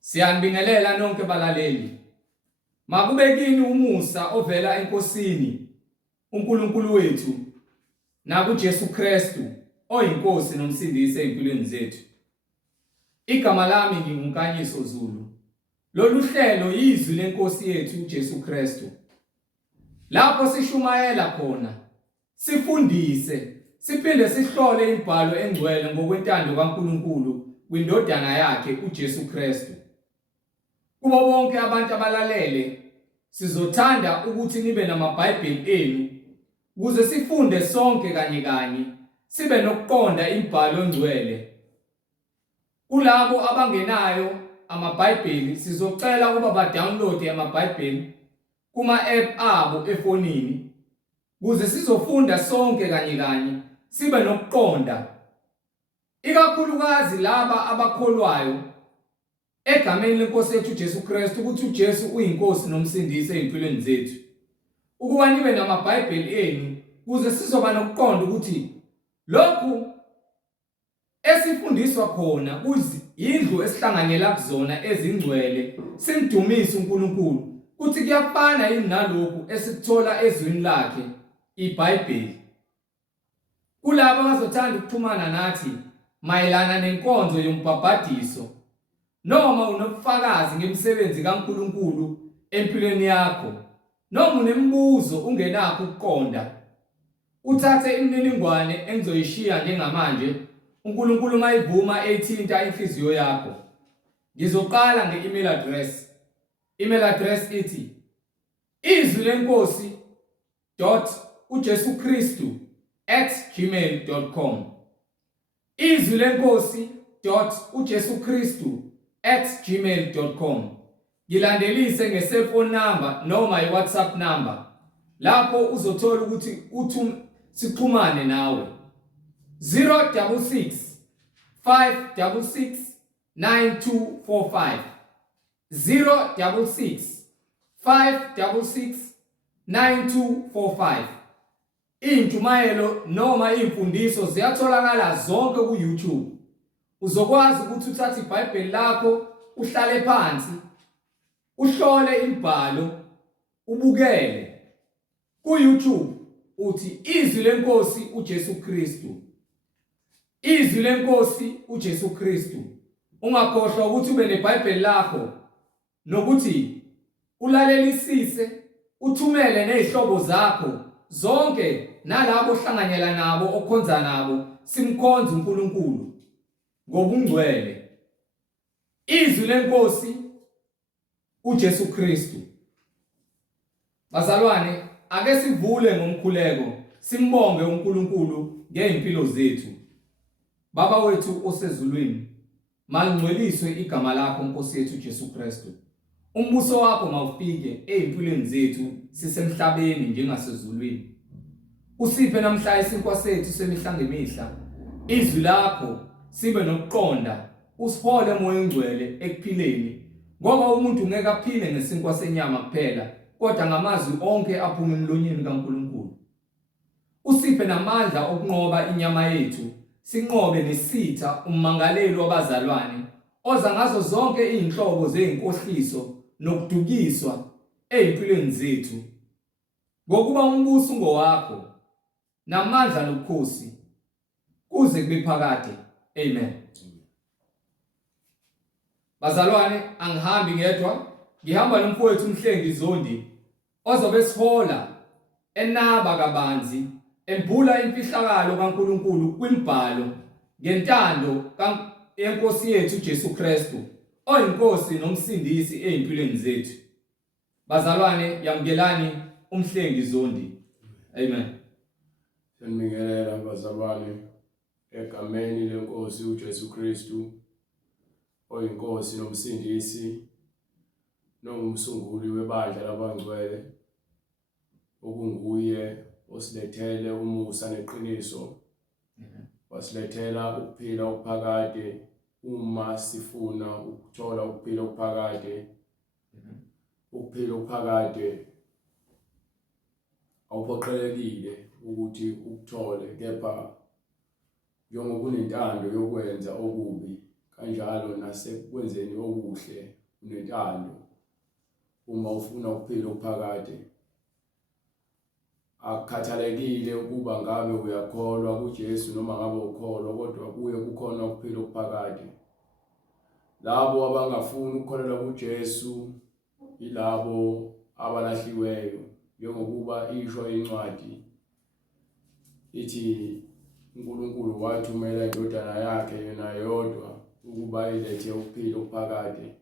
Siyanibingelela nonke balaleli. Makube kini umusa ovela enkosini uNkulunkulu wethu na kuJesu Kristu oyinkosi nomsindisi empilweni zethu. Igama lami ngiyiNkulunkulu Zulu. Lolu hlelo yizwi lenkosi yethu uJesu Kristu. Lapho sishumayela khona, sifundise, siphinde sihlole imibhalo engcwele ngokwentando kaNkulunkulu kwindodana yakhe uJesu Kristu. Kubo bonke abantu abalalele, sizothanda ukuthi nibe namaBhayibheli enu ukuze sifunde sonke kanye sibe nokuqonda imibhalo engcwele. Kulabo abangenayo amaBhayibheli sizocela ukuba ba-download amaBhayibheli kuma-app abo efonini ukuze sizofunda sonke kanye sibe nokuqonda. Ikakhulukazi laba abakholwayo egameni lenkosi yethu uJesu Kristu ukuthi uJesu uyinkosi nomsindisi empilweni zethu. Ukuba nibe namaBhayibheli enu ukuze sizoba nokuqonda ukuthi lokhu esifundiswa khona kuyindlu esihlanganyela kuzona ezingcwele simdumise uNkulunkulu ukuthi kuyafana yini nalokhu esikuthola ezwini lakhe iBhayibheli. Kulabo abazothanda ukuxhumana nathi mayelana nenkonzo yombhabhadiso noma unobufakazi ngemisebenzi kaNkulunkulu empilweni yakho, noma unemibuzo ungenakho ukuqonda, uthathe imininingwane engizoyishiya njengamanje uNkulunkulu mayivuma ethinta inhliziyo yakho. Ngizoqala nge-email address. Email address ithi izwilenkosi.ujesukristu@gmail.com. izwilenkosi.ujesukristu@gmail.com. Ngilandelise nge-cellphone number noma i-WhatsApp number lapho uzothola ukuthi sixhumane nawe. 066 566 9245. 066 566 9245. Intumayelo noma imfundiso ziyatholakala zonke ku-YouTube. Uzokwazi ukuthi uthathe iBhayibheli lakho, uhlale phansi, uhlole imibhalo, ubukele. Ku-YouTube uthi izwi lenkosi uJesu Kristu. Izwi lenkosi uJesu Kristu. Ungakhohlwa ukuthi ube neBhayibheli lakho nokuthi ulalelisise, uthumele nezihlobo zakho zonke nalabo ohlanganyela nabo okhonza nabo simkhonza uNkulunkulu ngobungcwele. Izwi lenkosi uJesu Kristu. Bazalwane, ake sivule ngomkhuleko simbonge uNkulunkulu ngeimpilo zethu. Baba wethu osezulwini, malingcweliswe igama lakho Nkosi yethu Jesu Kristu. Umbuso wakho mawufike ezimpilweni zethu sisemhlabeni njengasezulwini. Usiphe namhla isinkwa sethu semihla ngemihla. Izwi lakho sibe nokuqonda, usihole moya engcwele ekuphileni, ngoba umuntu ngeke aphile ngesinkwa senyama kuphela kodwa ngamazwi onke aphuma emlonyeni kaNkulunkulu. Usiphe namandla okunqoba inyama yethu, sinqobe nesitha ummangalelo wabazalwane oza ngazo zonke izinhlobo zeinkohliso nokudukiswa ezimpilweni zethu. Ngokuba umbuso ngowakho namandla nobukhosi kuze kube phakade. Amen. Bazalwane, angihambi ngedwa, ngihamba nomfowethu uMhlengi Zondi ozobe sihola enaba kabanzi embula imfihlakalo kaNkulunkulu kwimibhalo ngentando yenkosi yethu uJesu Kristu oyinkosi nomsindisi ezimpilweni zethu. Bazalwane, yamkelani uMhlengi Zondi. Amen. Siyabingelela bazalwane egameni lenkosi uJesu Kristu oyinkosi nomsindisi nongumsunguli webandla labangcwele, okunguye osilethele umusa neqiniso, wasilethela ukuphila okuphakade uma sifuna ukuthola ukuphila okuphakade. Ukuphila okuphakade awuphoqelekile ukuthi ukuthole, kepha njengoba unentando yokwenza okubi kanjalo nasekwenzeni okuhle unentando uma ufuna ukuphila okuphakade. Akukhathalekile ukuba ngabe uyakholwa kuJesu noma ngabe ukholwa, kodwa kuye kukhona ukuphila okuphakade. Labo abangafuni ukukholelwa kuJesu ilabo abalahliweyo, njengokuba isho incwadi ithi uNkulunkulu wathumela indodana yakhe yona yodwa ukuba ilethe ukuphila okuphakade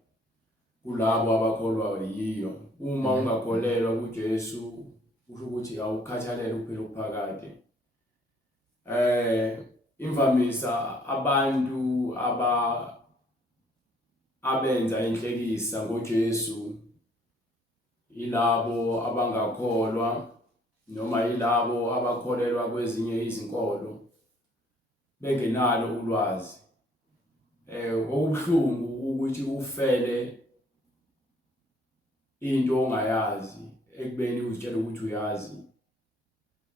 kulabo abakholwayo yiyo. Uma ungakholelwa kuJesu kusho ukuthi awukhathalele ukuphila okuphakade. Imvamisa abantu abenza inhlekisa ngoJesu ilabo abangakholwa noma ilabo abakholelwa kwezinye izinkolo bengenalo ulwazi. Okubuhlungu ukuthi ufele into ongayazi ekubeni uzitshela ukuthi uyazi,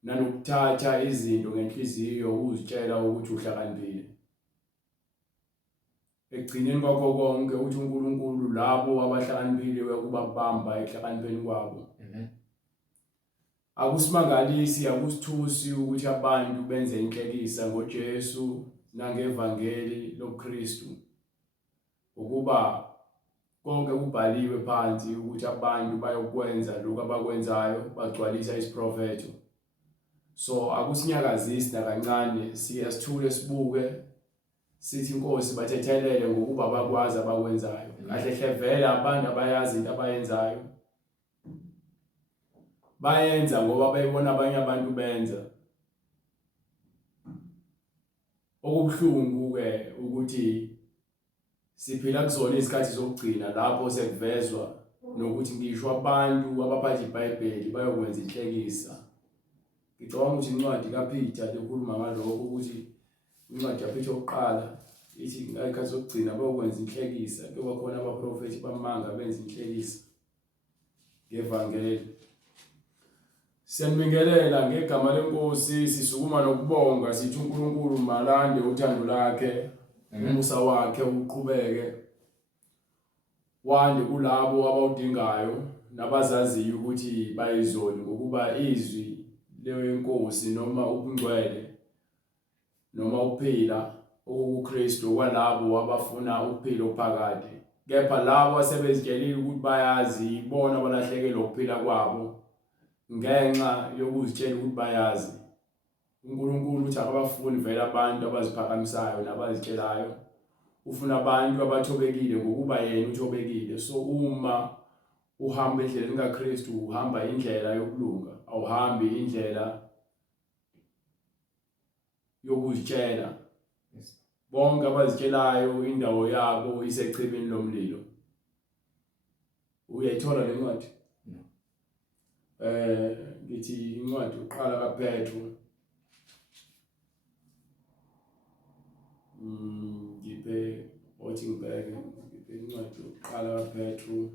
nanokuthatha izinto ngenhliziyo uzitshela ukuthi uhlakaniphile. Ekugcineni kwakho konke uthi uNkulunkulu labo abahlakaniphile uyakubabamba ehlakanipheni kwabo. Akusimangalisi, akusithusi ukuthi abantu benze inhlekisa ngoJesu nangevangeli loKristu, ukuba konke kubhaliwe phansi ukuthi abantu bayokwenza lokho abakwenzayo, bagcwalisa isiprofetho. So akusinyakazisi nakancane, siyasithule sibuke sithi inkosi bathethelele ngokuba bakwazi abakwenzayo. Kahle hle vele abantu abayazi into abayenzayo bayenza ngoba bayibona abanye abantu benza. Okubuhlungu ke ukuthi siphila kuzona isikhathi zokugcina lapho sekuvezwa nokuthi ngisho abantu abaphatha iBhayibheli bayokwenza inhlekisa. Ngicabanga ukuthi incwadi kaPeter likhuluma ngalokho ukuthi incwadi yaPeter yokuqala ithi ngayikhathi zokugcina bayokwenza inhlekisa, kuba khona abaprofethi bamanga benza inhlekisa ngevangeli. Siyanibingelela ngegama leNkosi, sisukuma nokubonga sithi uNkulunkulu malande uthando lakhe, umusa wakhe uqhubeke wande kulabo abawudingayo nabazaziyo ukuthi bayizoni, ngokuba izwi leNkosi noma ubungcwele noma ukuphila okuKristu kwalabo abafuna ukuphila okuphakade. Kepha labo asebezitshelile ukuthi bayazi ibona abalahlekelwe ukuphila kwabo ngenxa yokuzitshela ukuthi bayazi. uNkulunkulu uthi akabafuni vele abantu abaziphakamisayo nabazitshelayo, ufuna abantu abathobekile ngokuba yena uthobekile. So uma uhamba endleleni kaKristu uhamba indlela yokulunga, awuhambi indlela yokuzitshela. Bonke abazitshelayo indawo yabo isechibini lomlilo. Uyayithola le ncwadi? Ngithi incwadi uqala kaPetru, ngiphe othi ngibheke, ngiphe incwadi uqala kaPetru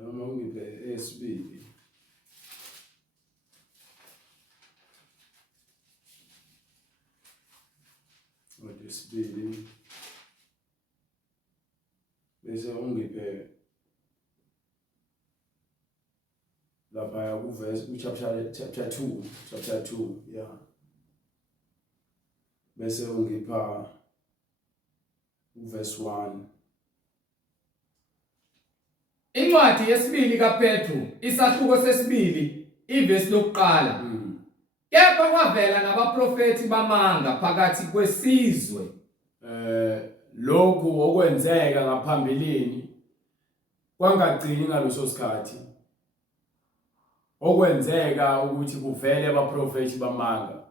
noma ngiphe esibili. Esibili bese ungiphe lapha kuverse chapter 2 yeah, bese ungipha verse 1. Incwadi yesibili kaPetru, isahluko sesibili, ivesi lokuqala. Kepha kwavela nabaprofethi bamanga phakathi kwesizwe. Lokhu okwenzeka ngaphambilini kwangagcini ngaloso sikhathi. Okwenzeka ukuthi kuvele abaprofethi bamanga,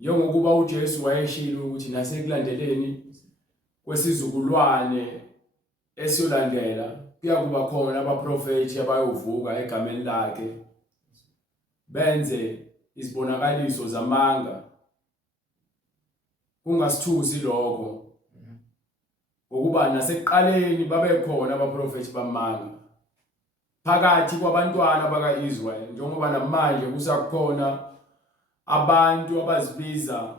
njengokuba uJesu wayeshilo ukuthi nasekulandeleni kwesizukulwane esiyolandela kuyakuba khona abaprofethi abayovuka egameni lakhe benze izibonakaliso zamanga kungasithusi lokho ukuba nasekuqaleni babekhona abaprofeti bamanga phakathi kwabantwana bakaIsrael njengoba namanje kusakhona abantu abazibiza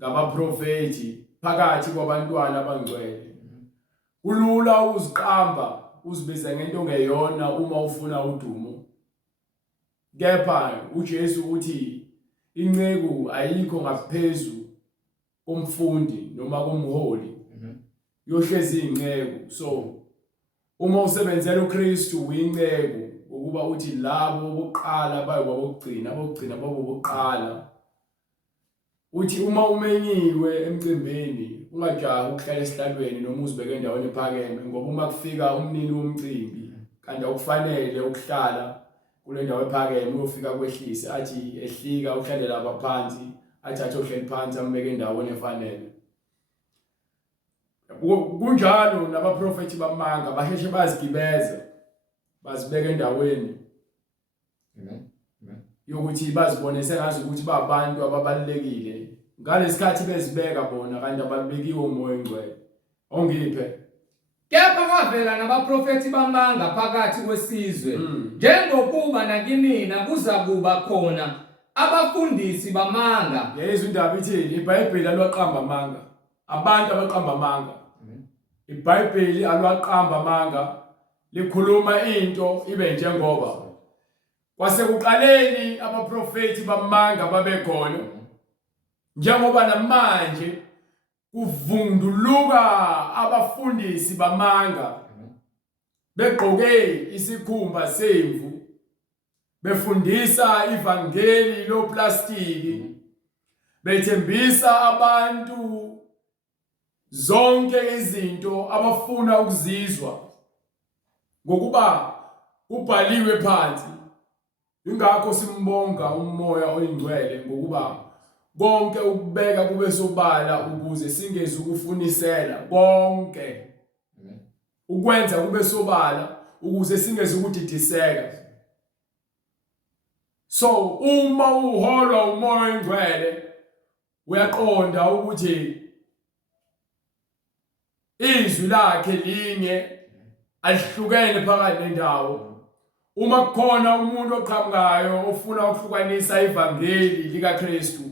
ngabaprofeti phakathi kwabantwana abangcwele. Kulula uziqamba uzibiza ngento ongeyona uma ufuna udumo. Kepha uJesu uthi inceku ayikho ngaphezulu komfundi noma komholi. Yohlezi inceku. So uma usebenzela uKristu uyinceku ukuba uthi labo bokuqala bayobokugcina abokugcina babokuqala. Uthi uma umenyiwe emcimbini ungajahi ukuhlala esihlalweni noma uzibeke endaweni ephakeme ngoba uma kufika umnini womcimbi kanti akufanele ukuhlala kule ndawo ephakeme uyofika kwehlise athi ehlika uhlale lapha phansi athi ohleli phansi ambeke endaweni efanele. Kunjalo nabaprofeti bamanga baheshe bazigibeza bazibeka endaweni yokuthi bazibone sengazi ukuthi babantu ababalekile ngalesikhathi bezibeka bona kanti ababekiwe umoya ongcwele ongiphe. Kepha kwavela nabaprofeti bamanga phakathi kwesizwe njengokuba nakinina kuza kuba khona abafundisi bamanga. Yezwe indaba ithini? iBhayibheli alwaqamba amanga, abantu abaqamba amanga. iBhayibheli alwaqamba amanga, likhuluma into ibe njengoba. Kwasekuqaleni abaprofeti bamanga babekhona njengoba namanje kuvunduluka abafundisi bamanga begqoke isikhumba semvu befundisa ivangeli loplastiki bethembisa abantu zonke izinto abafuna ukuzizwa ngokuba ubhaliwe phansi. Ingakho simbonga umoya oyingcwele ngokuba konke ukubeka kube sobala ukuze singezi ukufunisela konke ukwenza kube sobala ukuze singezi ukudidiseka. So uma uholwa umoya oyingcwele uyaqonda ukuthi izwi lakhe linye alihlukene phakathi nendawo. Uma kukhona umuntu oqhamukayo ofuna ukuhlukanisa ivangeli likaKristu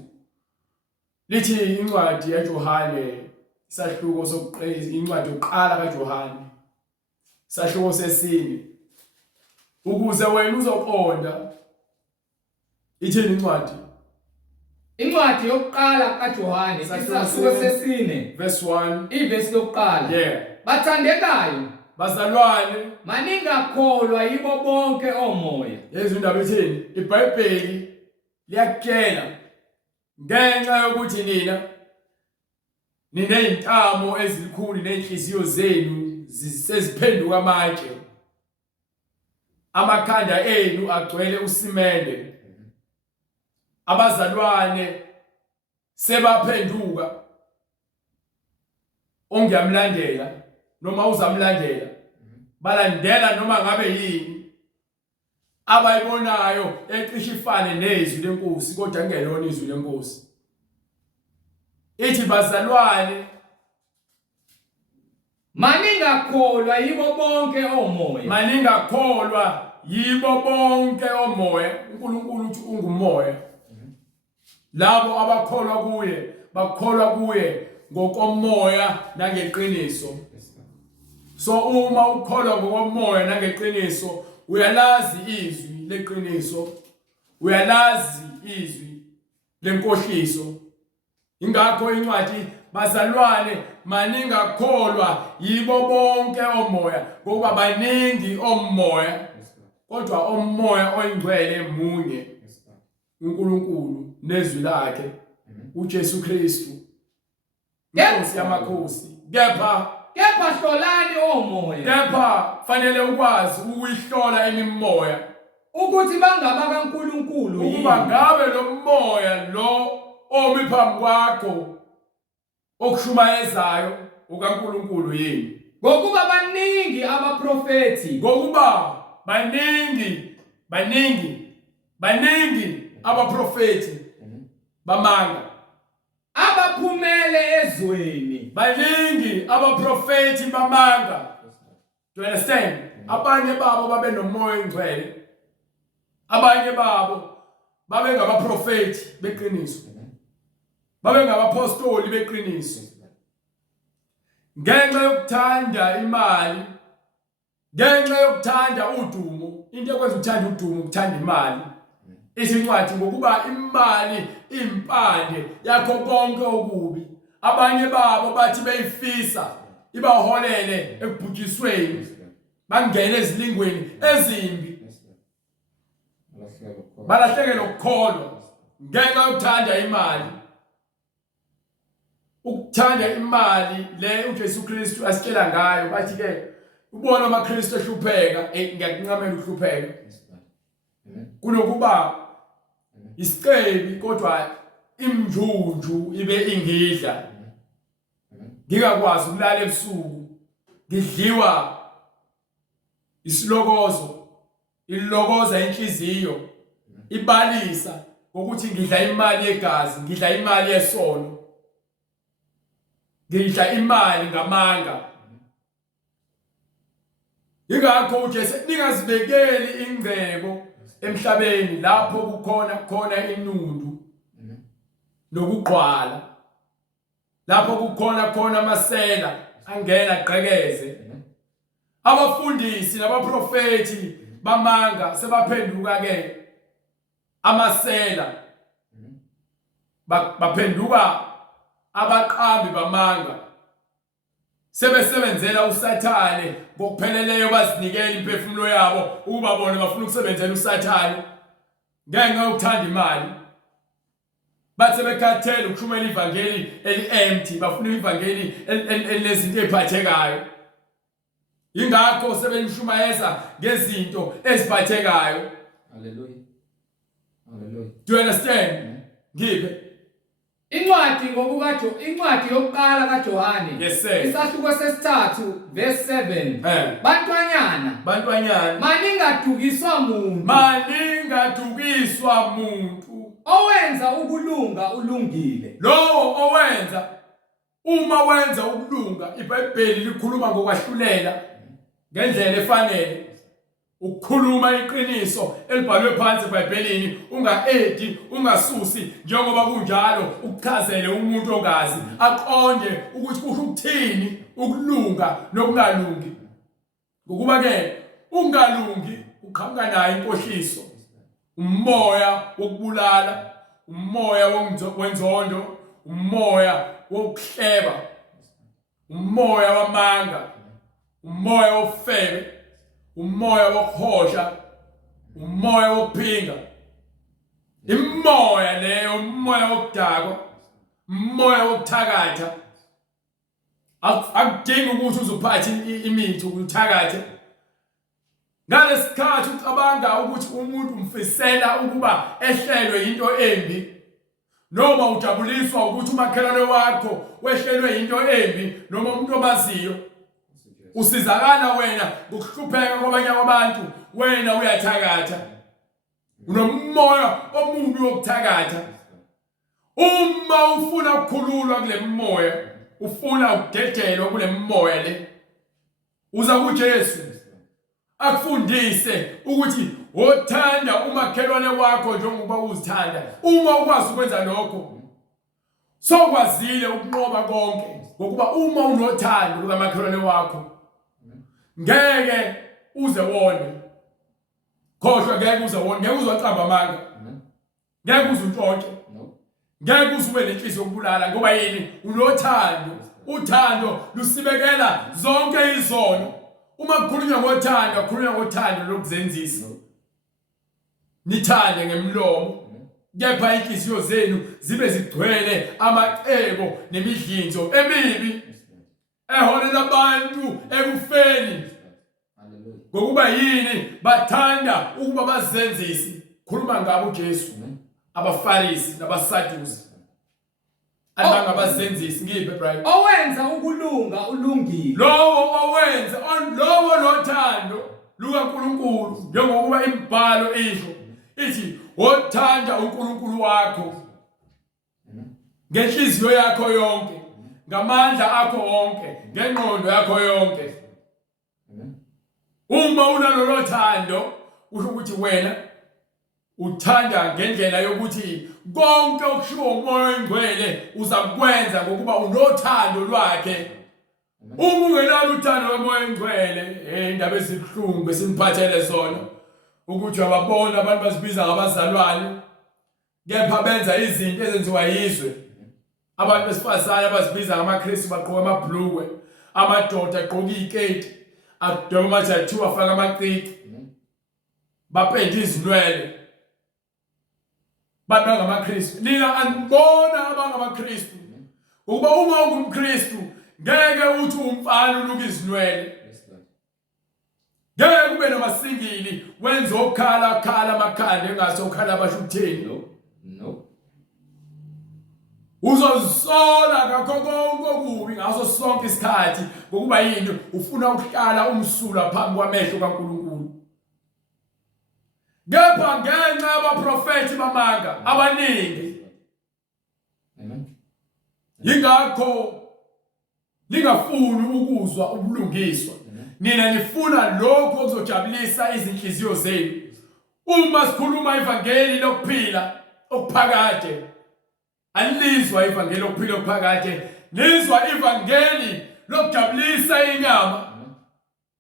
lithi incwadi yaJohane isahluko sokuqeza incwadi yokuqala kaJohane isahluko sesine ukuze wena uzoqonda ithini incwadi yokuqala kaJohane isahluko sesine verse 1 ivesi yokuqala. Bathandekayo bazalwane maningakholwa yibo bonke omoya. Yezwe indaba ethini? iBhayibheli liyakutshela ngenxa yokuthi nina nineyintamo ezilikhulu nenhliziyo zenu ziseziphenduka amatshe, amakhanda enu agcwele usimende, abazalwane sebaphenduka. Ongiyamlandela noma uzamlandela balandela noma ngabe yini abayibonayo ecishe ifane nezwi lenkosi kodwa ngelona izwi lenkosi. Ithi bazalwane maningakholwa yibo bonke omoya. Maningakholwa yibo bonke omoya. uNkulunkulu uthi ungumoya. Labo abakholwa kuye bakholwa kuye ngokomoya nangeqiniso. So uma ukholwa ngokomoya nangeqiniso uyalazi izwi leqiniso, uyalazi izwi lenkohliso. Ingakho incwadi bazalwane maningakholwa yibo bonke omoya ngoba baningi omoya kodwa omoya oyingcwele munye, uNkulunkulu nezwi lakhe uJesu Kristu Inkosi yamakhosi. Kepha hlolani omoya. Kepha fanele ukwazi ukuyihlola imimoya ukuthi bangaba kaNkulunkulu yini. Ukuba ngabe lo moya lo omi phambi kwakho okushumayezayo ukaNkulunkulu yini. Ngokuba baningi abaprofeti. Ngokuba baningi abaprofeti bamanga abaphumele ezweni. Baningi abaprofeti bamanga. Do you understand? Abanye babo babe nomoya engcwele. Abanye babo babe ngabaprofeti beqiniso. Babe ngabapostoli beqiniso. Ngenxa yokuthanda imali, ngenxa yokuthanda udumo, into ekwenza ukuthanda udumo ukuthanda imali. Isincwadi ngokuba imali impande yakho konke okubi. Abanye babo bathi beyifisa ibaholele ekubhujisweni. Bangene ezilingweni ezimbi. Balahleke lokukholwa ngenxa yokuthanda imali. Ukuthanda imali le uJesu Kristu asitshela ngayo bathi ke ubona amaKristu ehlupheka ngiyakunqamela uhlupheka. Kunokuba isicebi kodwa imjunju ibe ingidla. Ngingakwazi ukulala ebusuku ngidliwa isilokozo, ilokoza inhliziyo, ibalisa ukuthi ngidla imali yegazi, ngidla imali yesono. Ngidla imali ngamanga. Ingakho uJesu ningazibekeli ingcebo emhlabeni lapho kukhona inundu nokugqwala. Lapho kukhona amasela angena agqekeze. Abafundisi nabaprofeti bamanga sebaphenduka ke amasela. Baphenduka abaqambi bamanga. Sebesebenzela uSathane ngokupheleleyo bazinikela imphefumulo yabo ukuba bona bafuna ukusebenzela uSathane ngenxa yokuthanda imali. Bathe bekhathele ukushumela ivangeli eli-empty, bafuna ivangeli elinezinto eziphathekayo. Ingakho sebenishumayeza ngezinto eziphathekayo. Hallelujah. Hallelujah. Do you understand? Ngiphe incwadi yokuqala kaJohane. Yes, sir. Isahluko sesithathu verse 7. Bantwanyana maningadukiswa muntu. Owenza ukulunga ulungile. Lowo owenza uma wenza ukulunga, iBhayibheli likhuluma ngokwahlulela ngendlela efanele. Ukukhuluma iqiniso elibhalwe phansi eBhayibhelini, ungaedi, ungasusi njengoba kunjalo, ukuchazele umuntu ongazi aqonde ukuthi kusho ukuthini ukulunga nokungalungi. Ngokuba ke ungalungi uqhamuka nayo inkohliso, umoya wokubulala, umoya wenzondo, umoya wokuhleba, umoya wamanga, umoya wofebe, umoya wokuhosha, umoya wokuphinga. Imoya leyo, umoya wokudakwa, umoya wokuthakatha. Akudingi ukuthi uzuphathe imithi ukuthakatha. Ngalesikhathi ucabanga ukuthi umuntu umfisela ukuba ehlelwe into embi, noma ujabuliswa ukuthi umakhelwane wakho wehlelwe into embi, noma umuntu omaziyo, usizakala wena ngokuhlupheka kwabanye abantu, wena uyathakatha. Unomoya omubi wokuthakatha. Uma ufuna ukukhululwa kule moya, ufuna ukudedelwa kule moya le, uza kuJesu akufundise ukuthi wothanda umakhelwane wakho njengoba uzithanda. Uma ukwazi ukwenza lokho, sokwazile ukunqoba konke. Ngokuba uma unothando lukamakhelwane wakho, ngeke uze wone. Khohlwa ngeke uze wone, ngeke uzocamba amanga. Ngeke uzuntshontshe. Ngeke uzube nenhliziyo yokubulala ngoba yini? Unothando. Uthando lusibekela zonke izono. Uma kukhulunywa ngothando, kukhulunywa ngothando lokuzenzisa. Nithande ngemlomo, kepha inhliziyo zenu zibe zigcwele amacebo nemidlinzo emibi eholela abantu ekufeni. Ngokuba yini? Bathanda ukuba bazenzisi. Khuluma ngabo uJesu, abaFarisi nabaSadusi. Abangabazenzisi ngiphe bright. Owenza ukulunga ulungile. Lowo owenza lowo nothando lukaNkulunkulu, njengokuba imibhalo isho ithi wothanda uNkulunkulu wakho ngenhliziyo yakho yonke, ngamandla akho wonke, ngengqondo yakho yonke. Uma unalolo thando usho ukuthi wena uthanda ngendlela yokuthi konke okushiwo umoya oyingcwele uzakwenza ngokuba unothando lwakhe. Uma ungenalo uthando lomoya oyingcwele indaba ezibhlungu esimphathele zona ukuthi ababona abantu basibiza ngabazalwane kepha benza izinto ezenziwa yizwe. Abantu besifazane abazibiza ngamaKristu bagqoka amabhlukwe, amadoda agqoka iziketi, adoma ama-tattoo afaka amacici, bapenda izinwele. Bantu bangamaKristu, nina anibona abangamaKristu ukuba uma ungumKristu ngeke uthi umfana uluka izinwele. Ngeke kube namasingili wenza okukhala amakhanda engase ukhala abasho ukutheni. No. Uzozisola ngakho konke okubi ngaso sonke isikhathi ngokuba yini ufuna ukuhlala umsula phambi kwamehlo kaNkulunkulu. Kepha ngenxa yabaprofethi bamanga abaningi, yingakho lingafuni ukuzwa ubulungiswa. Nina nifuna lokho okuzojabulisa izinhliziyo zenu. Uma sikhuluma ivangeli lokuphila okuphakade, alilizwa ivangeli lokuphila okuphakade, nizwa ivangeli lokujabulisa inyama.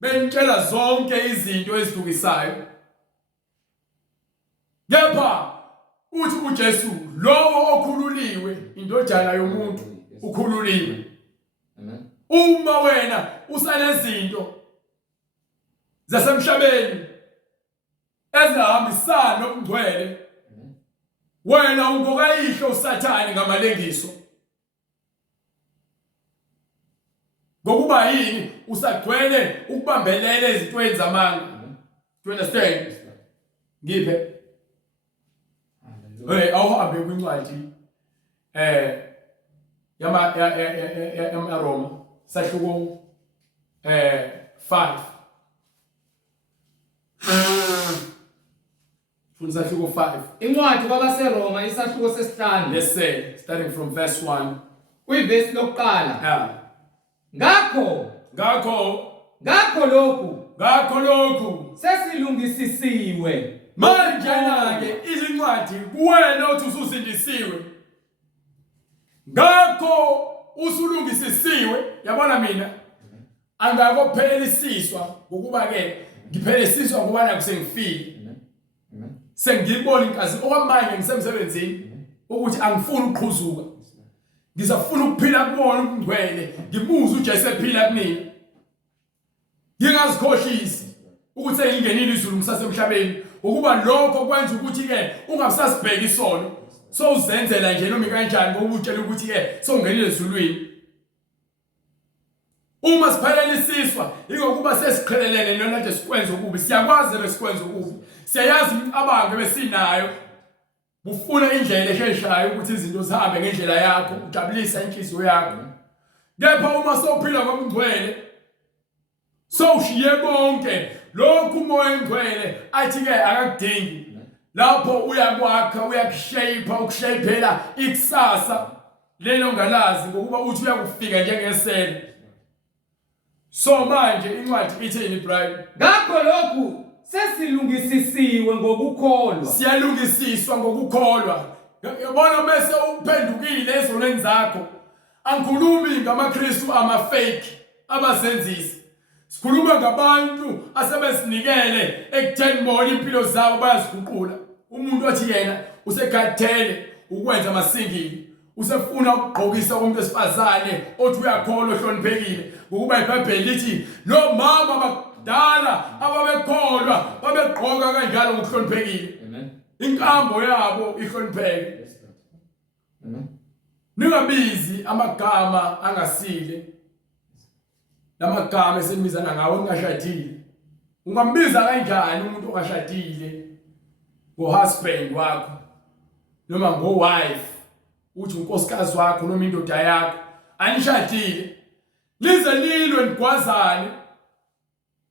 Benitshela zonke izinto ezidukisayo. Kepha uthi uJesu lowo okhululiwe, indodana yomuntu ukhululiwe. Uma wena usanezinto zasemhlabeni ezihambisana nokungcwele, wena ungokayihlo uSathane ngamalengiso. Ngokuba yini usagcwele ukubambelela ezintweni zamanga. Do you understand? Ngiphe awuhambe kwincwadi yama-Roma sahluko 5. Fundisa sahluko 5. Incwadi kwabaseRoma isahluko sesihlanu. Let's say starting from verse 1. Kuyivesi lokuqala. Ngakho lokhu sesilungisisiwe. Manje ke izincwadi kuwena othi ususindisiwe. Ngakho usulungisisiwe, yabona mina angakophelisiswa ngokuba ke ngiphelisiswa ngoba la kusengifile. Sengibona inkazi okwamanje ngisemsebenzini ukuthi angifuni ukuqhuzuka. Ngizafuna ukuphila kubona ukungcwele, ngimuze uJesu ephila kumina. Ngingazikhohlisi ukuthi sengingenile izulu ngisasemhlabeni ukuba lokho kwenza ukuthi ke ungabusasibheka isono. So uzenzela nje noma kanjani ngoba utshela ukuthi ke sowungenile ezulwini. Uma siphelelisiswa ingokuba sesiqhelelene nona nje sikwenza ukubi. Siyakwazi besikwenza ukubi. Siyayazi abange besinayo. Bufuna indlela esheshayo ukuthi izinto zihambe ngendlela yakho, ujabulisa inhliziyo yakho. Kepha uma sowuphila ngomngcwele, sowushiye konke lokhu umoya engcwele athi ke akakudingi. Lapho uyakwakha, uyakushape, ukushapela ikusasa lelo ngalazi ngokuba uthi uyakufika njengesele. So manje incwadi ithini Brian? Ngakho lokhu sesilungisisiwe ngokukholwa. Siyalungisiswa ngokukholwa. Yabona bese uphendukile ezoneni zakho. Angikhulumi ngamaKristu ama-fake abasenzisi. Sikhuluma ngabantu asebesinikele ekutheni bona impilo zabo bayaziguqula. Umuntu othi yena usekhathele ukwenza amasingili, usefuna ukugqokisa umuntu esifazane othi uyakholwa ohloniphekile ngokuba iBhayibheli lithi lo mama bakudala ababekholwa babegqoka kanjalo ngokuhloniphekile. Amen. Inkambo yabo ihlonipheke. Amen. Ningabizi amagama angasile. Lamagama esenibizana ngawo ungashadile. Ungambiza kanjani umuntu ongashadile? Ngo-husband wakho noma ngo-wife, uthi unkosikazi wakho noma indoda yakho anishadile. Lize lilwe nigwazane,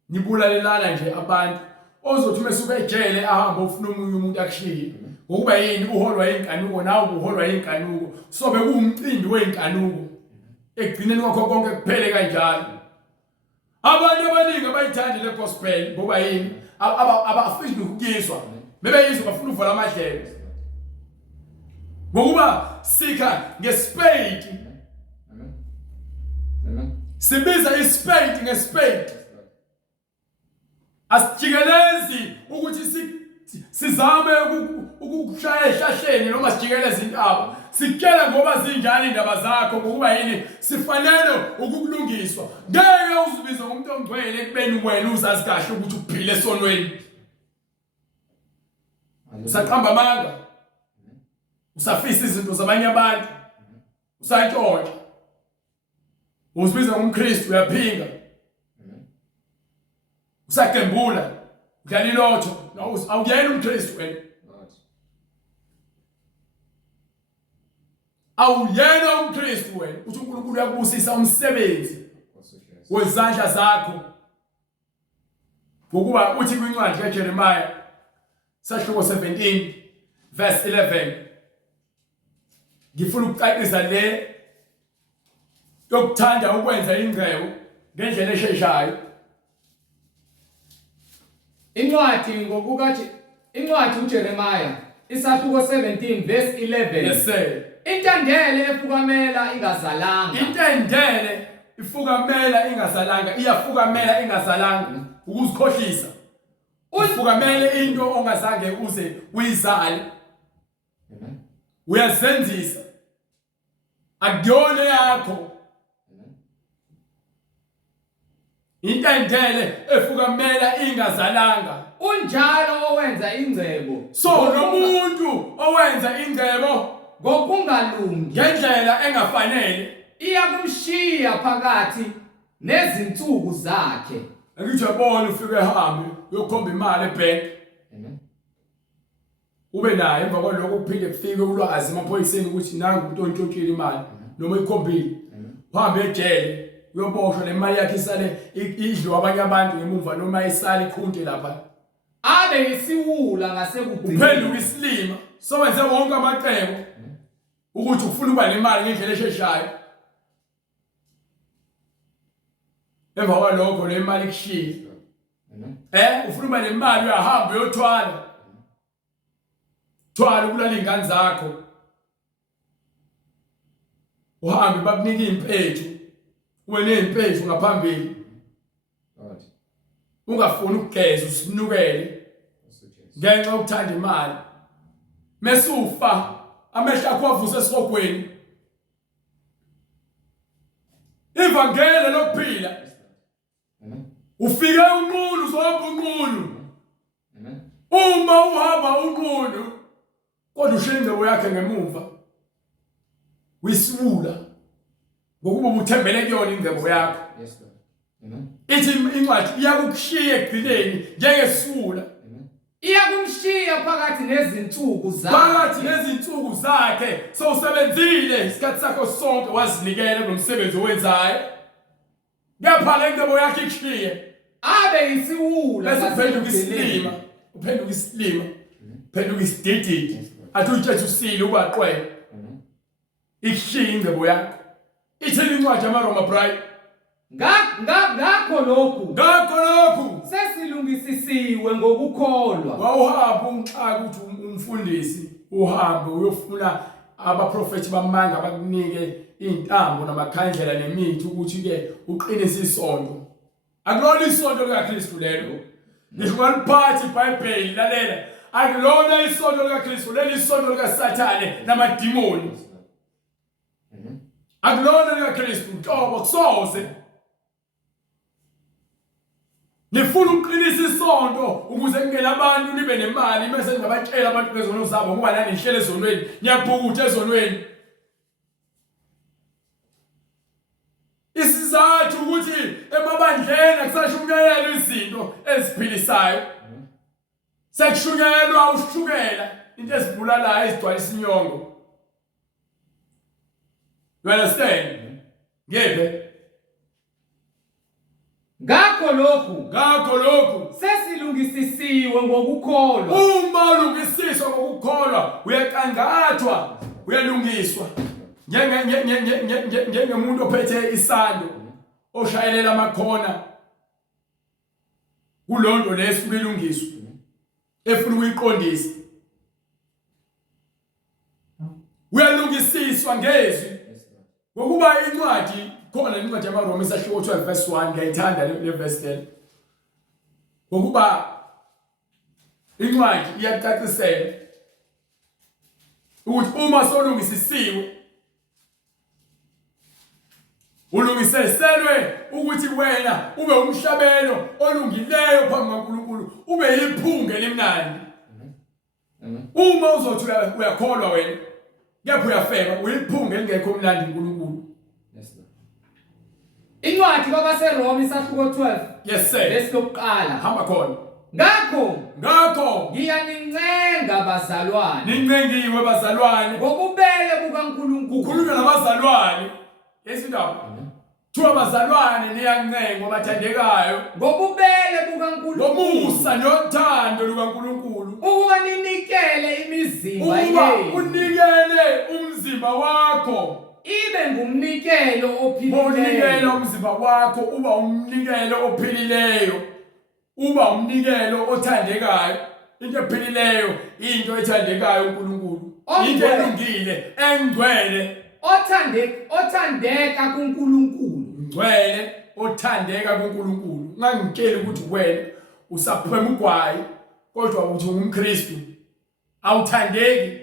nibulalelana nje abantu ozothi mesuka ejele ahamba ufuna omunye umuntu akushiye Ngokuba yini uholwa inkanuko nawe uholwa inkanuko. Sobe kuumcimbi wenkanuko. Ekugcineni kwakho konke kuphele kanjalo. Abantu abaningi abayithanda le gospel ngoba yini abafisi ukuyizwa. Bebeyizwa bafuna uvala amadlebe. Ngokuba sika ngespade. Sibiza ispade ngespade. Asijikelezi ukuthi sizame ukushaya ehlahleni noma sijikeleza intaba. Sikela ngoba zinjani indaba zakho ngokuba yini sifanele ukukulungiswa. Ngeke uzibize ngomuntu ongcwele ekubeni wena uzazi kahle ukuthi uphile esonweni. Usaqamba amanga. Usafisa izinto zabanye abantu. Usantshontsha. Uzibiza ngomKristu uyaphinga. Usagembula. Udlala ilotho. Awuyena umKristu wena. Awuyena umKristu wena. Uthi uNkulunkulu uyakubusisa umsebenzi wezandla zakho. Ngokuba uthi kwincwadi kaJeremiah sahluko 17 verse 11 ngifuna ukuqaqisa le yokuthanda ukwenza ingcebo ngendlela esheshayo. Incwadi uJeremiah isahluko 17 verse 11. Yes sir. Intandele efukamela ingazalanga. Intandele ifukamela ingazalanga, iyafukamela ingazalanga ukuzikhohlisa. Ufukamele into ongazange uze uyizale. Uyazenzisa. Akuyona yakho. Intandele efukamela ingazalanga. Unjalo owenza ingcebo. So nomuntu owenza ingcebo ngokungalungi ngendlela engafanele iyakumshiya phakathi nezinsuku zakhe. Angithi yabona ufike ehambe uyokhomba imali ebank. Ube naye emva kwalokho kuphinde kufike ulwazi emaphoyiseni ukuthi nangu umuntu ontshontshile imali noma ikhombile. Uhambe ejele uyoboshwa le mali yakhe isale idliwa abanye abantu ngemuva noma isale ikhunte lapha. Abe isiwula ngasekugcina. Uphenduka isilima. So wenze wonke amacebo ukuthi ufuna uba nemali ngendlela esheshayo. Emva kwalokho le mali kushiya. Ufuna uba nemali uyahamba uyothwala. Thwala ukulala ingane zakho. Uhambe bakunika impethu. Ube nempethu ngaphambili. Ungafuni ukugeza usinukele. Ngenxa yokuthanda imali. Mesufa amehla akho avuse esihogweni. Ivangeli lokuphila. Ufike unqunu uzohamba unqunu. Uma uhamba unqunu kodwa ushiya ingcebo yakhe ngemuva. Wisibula ngokuba ubuthembele kuyona ingcebo yakho. Ithi incwadi iyakukushiya ekugcineni njengesifula. Iyakumshiya phakathi nezinsuku zakhe. Phakathi nezinsuku zakhe sowusebenzile isikhathi sakho sonke wazinikela ngomsebenzi owenzayo. Ngapha le ngcebo yakhe ikushiye. Abe isiwula uphenduka isilima. Uphenduka isilima. Uphenduka isidididi. Athi utshethe usile ubaqwele. Ikushiye ingcebo yakho. Ithini incwadi yamaRoma bride? Ngakho lokhu sesilungisisiwe ngokukholwa. Wawuhamba unxaka ukuthi umfundisi uhambe uyofuna abaprofeti bamanga abakunike intambo namakhandlela nemithi ukuthi ke uqinise isonto. Akulona isonto likaKristu lelo. Ngizobaliphathi iBhayibheli lalela. Akulona isonto likaKristu, leli isonto likaSathane namadimoni. Akulona likaKristu ntobo kusoze. Nifuna uqinisa isonto ukuze kungena abantu nibe nemali bese ngabatshela abantu bezono zabo ngoba nani nihlele ezonweni niyabhukutha ezonweni. Isizathu ukuthi emabandleni akusasho umyalelo izinto eziphilisayo. Sekushunyelwa ushukela into ezibulalayo ezigcwalisa inyongo. You understand? Ngeke Ngakho lokhu sesilu ulungisisiwe ngokukholwa uma ulungisiswa ngokukholwa uyacangathwa uyalungiswa njengomuntu ophethe isando oshayelela amakhona kulonto lesuke ilungiswa efuna ukuyiqondisa uyalungisiswa ngezwi ngokuba incwadi khona incwadi yamaRoma isahluko 12 verse 1 ngiyayithanda le verse 10 ngokuba incwadi iyacacisela ukuthi uma solungisisiwe ulungiselwe ukuthi wena ube umhlabelo olungileyo phambi kaNkulunkulu ube yiphunga elimnandi uma uzothi uyakholwa wena kepha uyafeba uyiphunga elingekho mnandi uNkulunkulu. Incwadi kwabaseRoma isahluko 12 yes sir lesilokuqala hamba khona ngakho ngiyanincenga bazalwane nincengiwe bazalwane ngobubele bukaNkulunkulu ukhulunywa nabazalwane esindaba thiwa bazalwane niyancenga abathandekayo ngobubele bukaNkulunkulu ngomusa nothando lukaNkulunkulu ukuba ninikele imizimba yenu unikele umzimba wakho ibe ngumnikelo ophilileyo unikele umzimba wakho uba umnikelo ophilileyo uba umnikelo othandekayo into ephilileyo into ethandekayo uNkulunkulu into elungile engcwele othandeka kuNkulunkulu ngcwele othandeka kuNkulunkulu ngangitshela ukuthi wena usaphema ugwayi kodwa uthi ungumKristu awuthandeki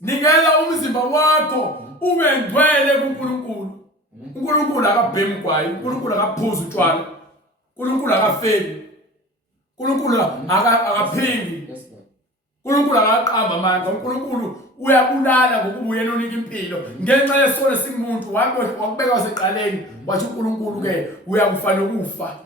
nikela umzimba wakho ube ngcwele kuNkulunkulu uNkulunkulu akabhemi ugwayi uNkulunkulu akaphuza utshwala uNkulunkulu akafeli uNkulunkulu akaphindi uNkulunkulu akaqamba amandla uNkulunkulu uyabulala ngokuba uyena onika impilo ngenxa yesono simuntu wakubeka waseqaleni wathi uNkulunkulu ke uyakufanele ukufa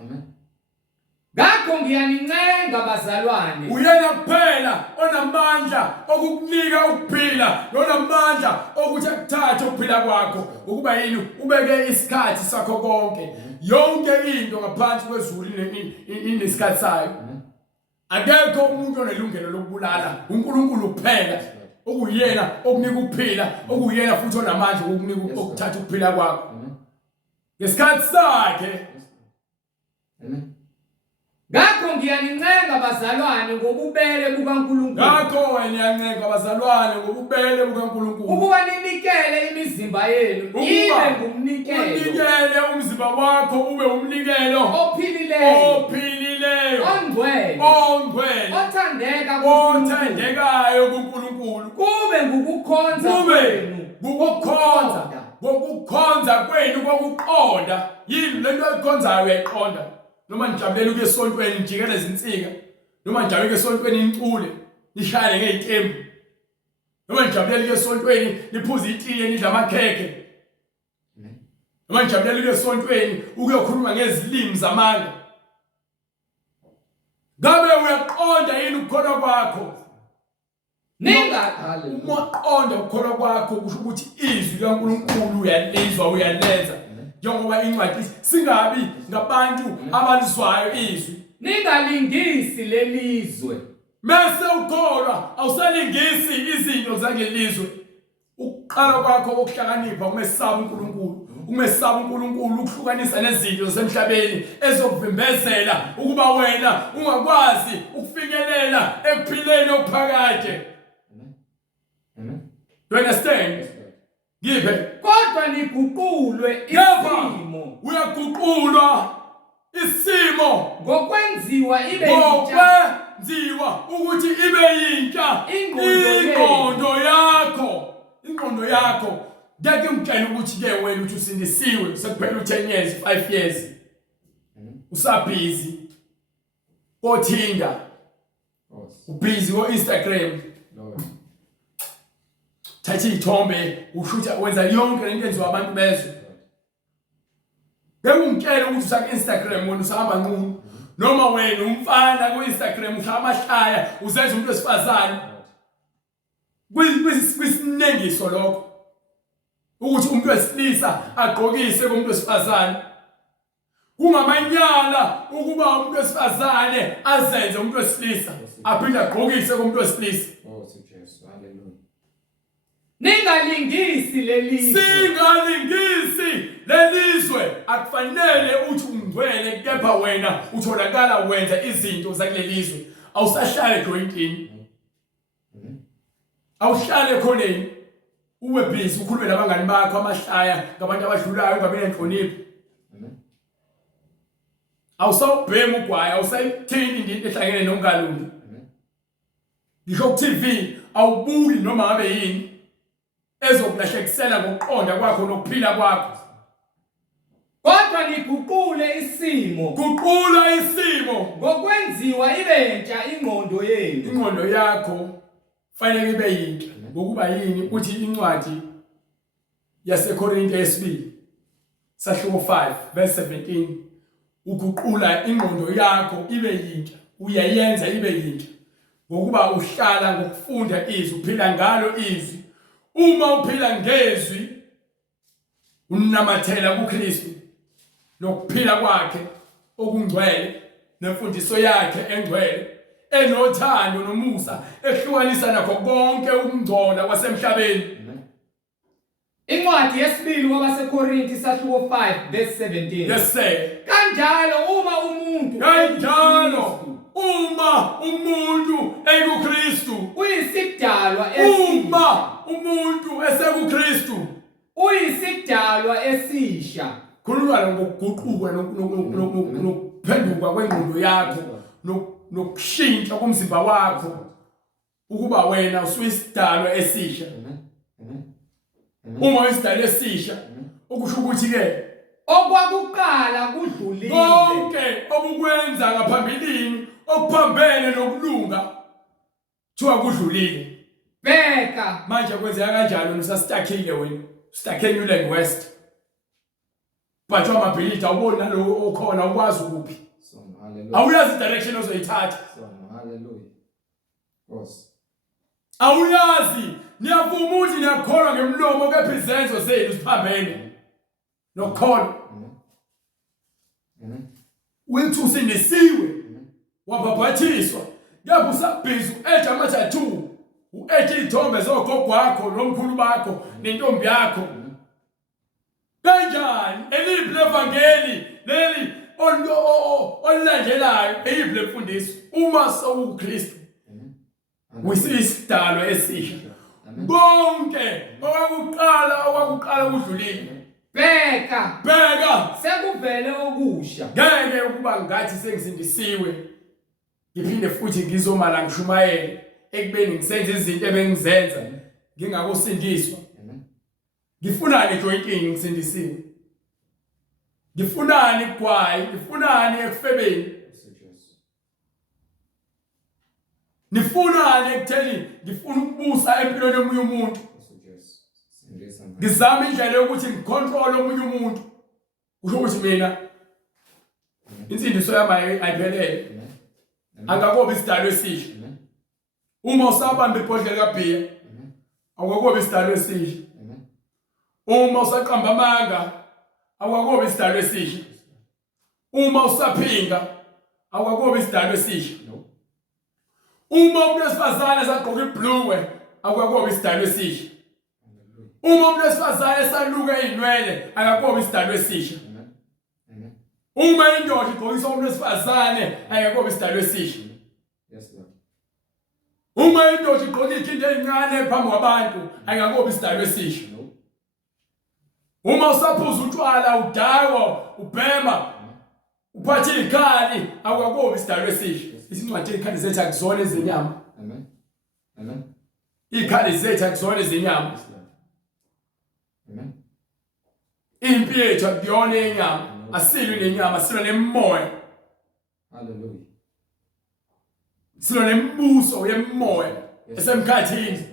ngakho ngiyanincenga bazalwane uyena kuphela onamandla okukunika ukuphila nonamandla okuthi akuthathe ukuphila kwakho ukuba yini ubeke isikhathi sakho konke yonke into ngaphansi kwezulu inesikhathi sayo akekho umuntu onelungelo lokubulala uNkulunkulu kuphela okuyena okunika ukuphila okuyena futhi onamandla okunika ukuthatha ukuphila kwakho ngesikhathi sakhe ngakho ngiyanincenga bazalwane ngobubele bukaNkulunkulu ngakho wena uyancenga bazalwane ngobubele bukaNkulunkulu ukuba ninikele imizimba yenu ibe ngumnikelo unikele umzimba wakho ube umnikelo ophilileyo ongcwele othandekayo kuNkulunkulu kube ngokukhonza kwenu kokuqonda yini lento elikhonzayo uyayiqonda noma nijabulela ukuya esontweni nijikele izinsika noma nijabulela ukuya esontweni nicule nishayele ngeitembu noma nijabulela ukuya esontweni niphuze itiye nidla amakhekhe noma nijabulela ukuya esontweni ukuyokhuluma ngezilimi zamanga ngabe uyaqonda yini ukukholwa kwakho Uma ukholwa kwakho kusho ukuthi izwi likaNkulunkulu uyalizwa uyalenza njengoba incwadi singabi ngabantu abalizwayo izwi ningalingisi lelizwe mase ukholwa awusalingisi izinto zangelizwe ukuqala kwakho okuhlakanipha umesaba uNkulunkulu umesaba uNkulunkulu ukuhlukanisa nezinto zasemhlabeni ezokuvimbezela ukuba wena ungakwazi ukufikelela ekuphileni okuphakade. Do you understand? Give it. Kodwa niguqulwe isimo. Uyaguqulwa isimo ngokwenziwa ibe yintsha. Ngokwenziwa ukuthi ibe yintsha ingqondo yakho. Ngeke ngitshela ukuthi ke wena uthi usindisiwe sekuphela u10 years 5 years. Usabhizi koTinder. Ubhizi ko-Instagram. Thatha izithombe ushutha wenza yonke lento enziwa abantu bezwe. Ngeke ungitshele ukuthi usa-Instagram wena usahamba nqunu noma wena umfana ku-Instagram uhlala amahlaya uzenza umuntu wesifazane. Kwisinengiso lokho ukuthi umuntu wesilisa agqokise kumuntu wesifazane. kungamanyala ukuba umuntu wesifazane azenze umuntu wesilisa aphinde agqokise kumuntu wesilisa. Oh Jesu, haleluya. Ningalingisi lelizwe. Singalingisi lelizwe. Akufanele uthi ungcwele kepha wena utholakala wenza izinto zakulelizwe. Awusahlale jointini. Awuhlale khoneni. Ube busy ukhulume nabangani bakho amahlaya ngabantu abadlulayo ungabe nenhlonipho. Awusawubhema ugwaya, awusayithini into ehlangene nongalungi. Ngisho ku TV awubuki noma ngabe yini ezokulahlekisela ngokuqonda kwakho nokuphila kwakho. Kodwa niguqule isimo. Guqula isimo Ngokwenziwa ibentsha ingqondo yenu. ingqondo yakho fanele ibe yinhle. Ngokuba yini uthi incwadi yaseKorinte yesibili sahluko 5 verse 17 uguqula ingqondo yakho ibe yinhle. Uyayenza ibe yinhle ngokuba uhlala ngokufunda izwi, uphila ngalo izwi. Uma uphila ngezwi unamathela kuKristu nokuphila kwakhe okungcwele nemfundiso yakhe engcwele enothando nomusa ehlukanisa nakho konke ukungcola kwasemhlabeni. Incwadi yesibili kwabaseKorinti sahluko 5 verse 17. Yes sir. Kanjalo uma umuntu ekuKristu uyisidalwa esisha. uma umuntu esekuKristu Uyisidalwa esisha. khuluma ngokuguquka nokuphenduka kwengqondo yakho nokushintsha komzimba wakho ukuba wena usuyisidalwa esisha. Uma uyisidalwa esisha okusho ukuthi ke Okwakuqala kudlulile. konke obukwenza ngaphambilini okuphambene nokulunga thiwa kudlulile. Bheka Manje kwenzeka kanjalo usastakile wena. Stakenyule West. But amabhilidi awuboni nalo okhona ukwazi ukuphi. haleluya. Awuyazi direction ozoyithatha. Haleluya. Nkosi. Awuyazi niyavuma ukuthi niyakholwa ngemlomo kepha izenzo zenu siphambene. Nokholwa. Wethu usindisiwe. Wabhabhathiswa. Kepha usabhizi u-edge ama-tattoo. U-edge izithombe zogogo wakho nomkhulu bakho nentombi yakho. Kanjani eliphi levangeli leli olilandelayo eyiphi lemfundiso uma sowuKristu uyisisidalwa esisha konke okwakuqala kudlulile. Bheka Bheka sekuvele okusha. ngeke ukuba ngathi sengisindisiwe ngiphinde futhi ngizomala ngishumayele ekubeni ngisenze izinto ebengizenza ngingakosindiswa. Ngifunani jointini ngisindisiwe? Ngifunani igwayi? Ngifunani ekufebeni? Nifunani ekutheni ngifuna ukubusa empilweni yomunye umuntu? Ngizama indlela yokuthi ngicontrol omunye umuntu. Usho ukuthi mina insindiso yami ayiphelele. Angakobe isidalwa esisha. Uma usabamba ibhodlela kabhiya awukobe isidalwa esisha. Uma usaqamba amanga awukobe isidalwa esisha. Uma usaphinga awukobe isidalwa esisha. Uma umuntu wesifazane esagqoka ibhluwe awukobe isidalwa esisha. Uma umuntu wesifazane esaluka izinwele akakobe isidalwa esisha. Uma indoda igqokisa umuntu wesifazane akakobe isidalwa esisha. Uma indoda igqoka izinto ezincane phambi kwabantu akakobe isidalwa esisha. Uma usaphuza utshwala udakwa ubhema uphathe ikhali akakobe isidalwa esisha. Isincwadi ikhali zethu akuzona ezenyama. Amen. Ikhali zethu akuzona ezenyama. Impi yethu akuyona enyama, asilwe nenyama, silwe nemoya. Haleluya. Silwe nembuso yemoya esemkhathini.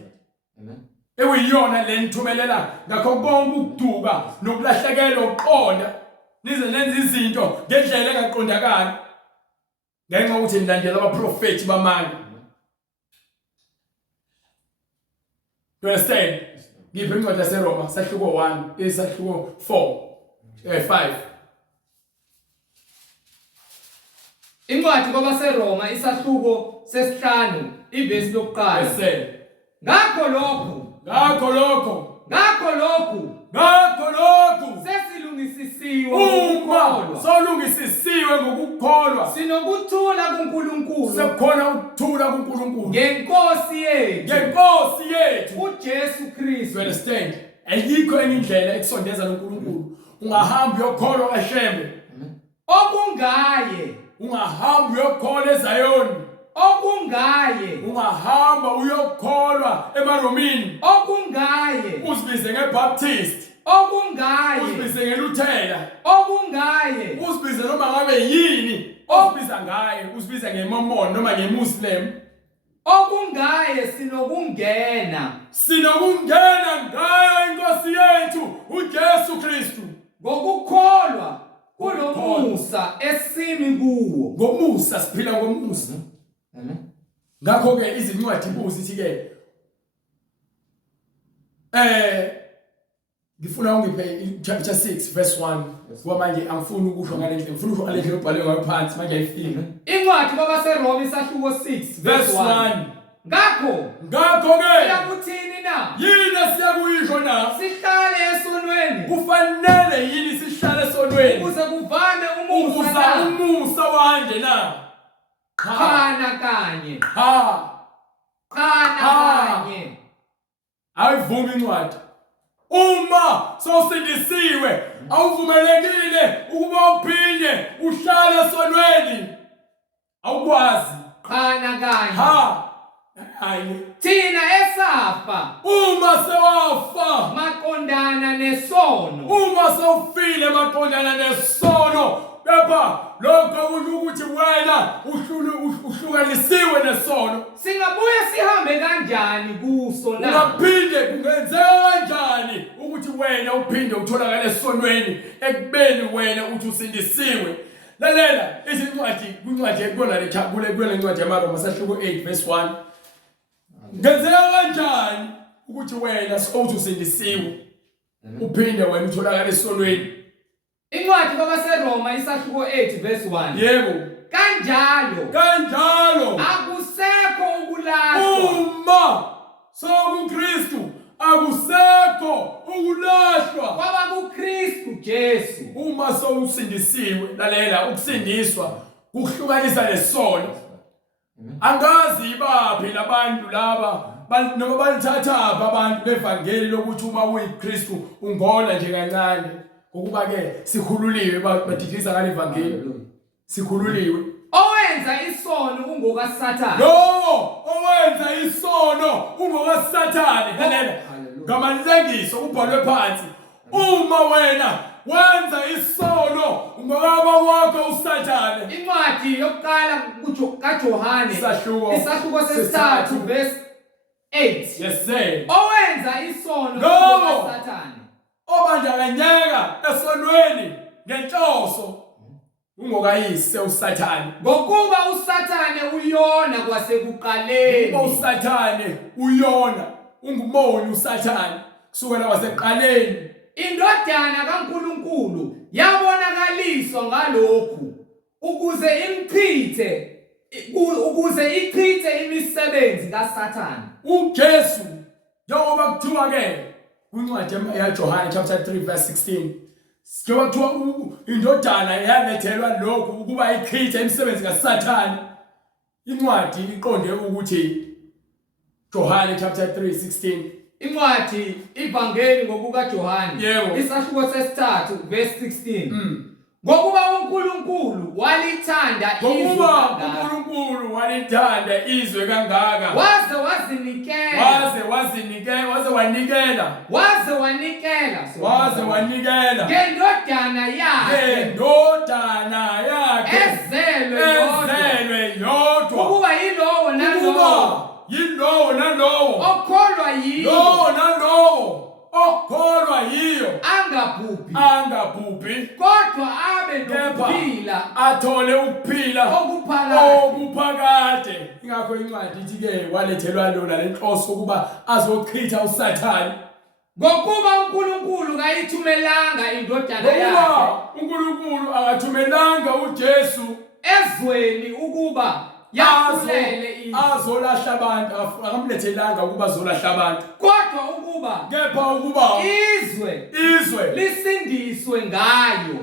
Amen. Ewiyona le nithumelela ngakho konke ukuduka nokulahlekelwa ukuqonda nize nenza izinto ngendlela engaqondakali. Ngenxa ukuthi nilandela abaprofeti bamanga. You understand? Ngiphe incwadi yaseRoma sahluko 1 esahluko 4 5 Incwadi kwabaseRoma isahluko sesihlanu ivesi lokuqala. Ngakho lokhu sesilungisisiwe ngokukholwa. Solungisisiwe ngokukholwa. Sinokuthula kuNkulunkulu. Sekukhona ukuthula kuNkulunkulu. Ngenkosi yethu uJesu Kristu. You understand? Ayikho enye indlela ekusondeza noNkulunkulu. Ungahamba uyokholwa kaShembe. Ungahamba uyokholwa eZayoni. Ungahamba uyokholwa eMaromini. Uzibize ngeBaptist. Uzibize ngeLuthela. Uzibize noma ngabe yini ozibiza ngaye. Uzibize ngeMormon noma ngeMuslim. Sinokungena ngayo inkosi yethu uJesu Kristu. Ngokukholwa kulomusa esimi kuwo. Ngomusa siphila ngomusa. Ngakho ke izincwadi ibuza ithi ke ngifuna ungiphe chapter 6 verse 1 ngoba manje angifuni ukusho ngale ndlela ngifuna ukusho ngale ndlela ubhalwe ngayo phansi manje ayifika. Incwadi kwabaseRoma isahluko 6 verse 1. Ngakho ke siyakuthini na? Yini siyakuyisho na? Sihlale esonweni. Kufanele yini sihlale esonweni? Ukuze kuvane umusa wanje na? Khana kanye. Ayivumi incwadi. Uma sowusindisiwe awuvumelekile ukuba uphinde uhlale esonweni. Awukwazi. Khana kanye. Hayi. Thina esafa. Uma sewafa maqondana nesono. Uma sewufile maqondana nesono. Kepha lokho kusho ukuthi wena uhlukanisiwe nesono. Singabuye sihambe kanjani kuso na? Ungaphinde kungenzeka kanjani ukuthi wena uphinde utholakala esonweni ekubeni wena uthi usindisiwe. Lalela izincwadi kwincwadi ekubona le ncwadi yaMaroma sahluko 8 verse 1. Ngenzeka kanjani ukuthi wena uthi usindisiwe uphinde wena utholakala esonweni? Incwadi kwabaseRoma isahluko 8 verse 1. Yebo. Kanjalo akusekho ukulahlwa. Uma sokuKristu akusekho ukulahlwa. Kwaba kuKristu Jesu. Uma sowusindisiwe, lalela ukusindiswa kuhlukanisa lesono. Angazi ibaphi labantu laba noma balithatha abantu bevangeli lokuthi uma uyiKristu ungona nje kancane. Ngokuba ke sikhululiwe badidisa ngale evangeli. Sikhululiwe. Owenza isono ungokaSathane. Owenza isono ungokaSathane. Lalela. Ngamalengiso ubhalwe phansi. Uma wena wenza isono ungokaba wakho uSathane. Incwadi yokuqala kaJohane isahluko sesithathu verse 8. Yes sir. Owenza isono ungokaSathane. Obandakanyeka esonweni ngenhloso ungokayise uSathane. Ngokuba uSathane uyona kwasekuqaleni. Ngoba uSathane uyona ungumoni uSathane kusukela kwasekuqaleni. Indodana kaNkulunkulu yabonakaliswa ngalokhu ukuze ichithe imisebenzi kaSathane. uJesu njengoba kuthiwa ke kwincwadi yaJohane chapter 3 verse 16 njengoba kuthiwa indodana yalethelwa lokhu ukuba ichithe imisebenzi kaSathane. Incwadi iqonde ukuthi Johane chapter 3:16. Incwadi ivangeli ngokuka Johane isahluko sesithathu verse 16. Ngokuba uNkulunkulu walithanda izwe kangaka waze wanikela ngendodana yakhe ezelwe yodwa ukuba yilowo nalowo okholwa yiyo angabhubhi kodwa abe nokuphila athole ukuphila okuphakade. Ingakho incwadi ithi ke walethelwa lona lenhloso ukuba azochitha uSathane. Ngokuba uNkulunkulu kayithumelanga indodana yakhe. uNkulunkulu akathumelanga uJesu ezweni ukuba yakhulele azolahla abantu akamlethelanga ukuba azolahla abantu kodwa ukuba kepha ukuba izwe lisindiswe ngayo.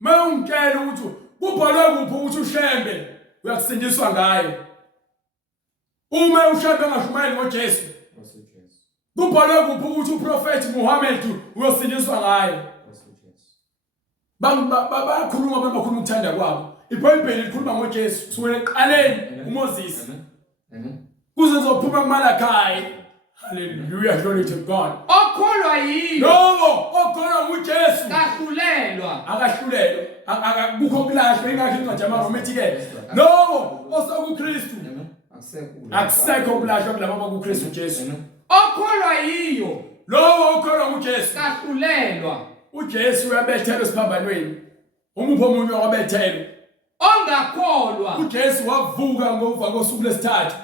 mawumtshela ukuthi kubhalwe kuphi ukuthi ushembe uyakusindiswa ngayo. Uma ushembe engashumayeli ngoJesu kubhalwe kuphi ukuthi uprofeti Muhammad uyosindiswa ngayo. Bakhuluma bakhuluma ukuthanda kwabo. iBhayibheli likhuluma ngoJesu kusukela ekuqaleni uMoses kuze kuzophuma kuMalachi. Hallelujah, glory to God. Okholwa yini okholwa nguJesu kahlulelwa akahlulelwa akukho kulashwa ingakho incwadi yamaRoma ethi ke lowo osokuKristu akusekho kulashwa kulabo abakuKristu Jesu. okholwa yiyo Lowo okholwa nguJesu kahlulelwa. uJesu uyabethelwa esiphambanweni umupho omunye wabethelwa. Ongakholwa uJesu wavuka ngokuva kosuku lesithathu.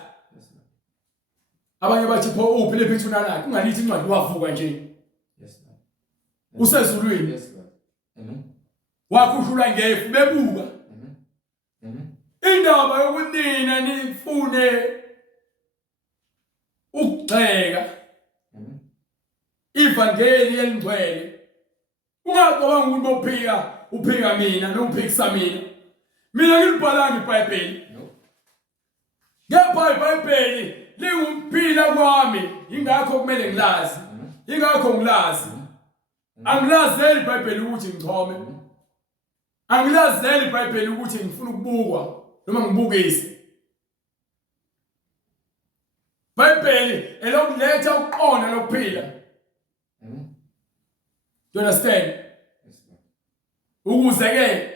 Abanye bathi pho uphi lephithuna lakhe kungalithi incwadi wavuka nje. Usezulwini. Wakhushula ngefu bebuka. Indaba yokunina nifune ukugxeka ivangeli elingcwele. Ungacabanga ukuthi uphika mina nophikisa mina. Mina ngilibhalanga iBhayibheli. Kepha iBhayibheli lingumpila kwami ingakho kumele ngilazi. Ingakho ngilazi. Angilazeli iBhayibheli ukuthi ngichome. Angilazeli iBhayibheli ukuthi ngifuna ukubukwa noma ngibukise. iBhayibheli elokuletha ukuqonda nokuphila. You understand? Ukuze ke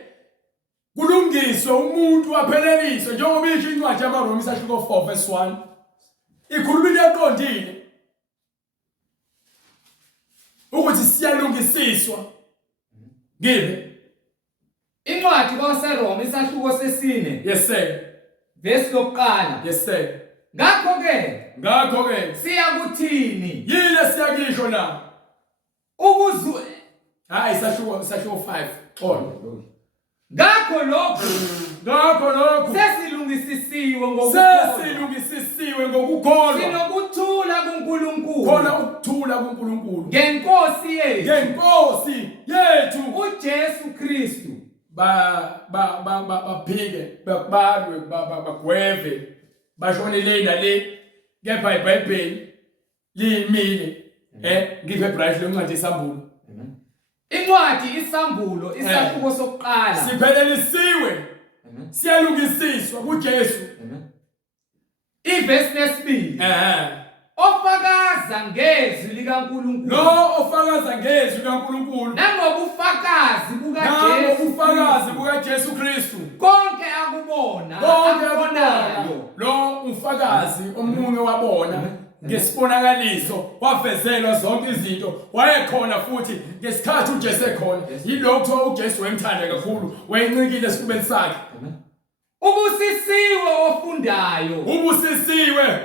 kulungiswe umuntu wapheleliswe njengoba isho incwadi yamaRoma isahluko 4 verse 1. Ikhuluma into eqondile ukuthi siyalungisiswa. Ngibe incwadi kaSeroma isahluko sesine. Yes sir. Verse lokuqala. Yes sir. Ngakho ke siyakuthini yile siyakisho na ukuzwe hayi isahluko 5 xolo. Ngakho lokho sesilungisisiwe ngokukholwa sinokuthula kuNkulunkulu. Khona ukuthula kuNkulunkulu ngenkosi yethu uJesu Kristu. Baphike babalwe bagweve bashonele nale kepha iBhayibheli limile ngiphe bright lencwadi isambulo. Incwadi isambulo isahluko sokuqala siphelelisiwe siyalungisiswa kuJesu. Iverse lesibili ofakaza ngezwi likaNkulunkulu. Lo ofakaza ngezwi likaNkulunkulu nangobufakazi bukaJesu Kristu konke akubonayo. Lo ufakazi omunye wabona ngesibonakaliso wavezelwa zonke izinto wayekhona futhi ngesikhathi uJesu ekhona. Yilokho uJesu wemthanda kakhulu wayencikile esifubeni sakhe. Ubusisiwe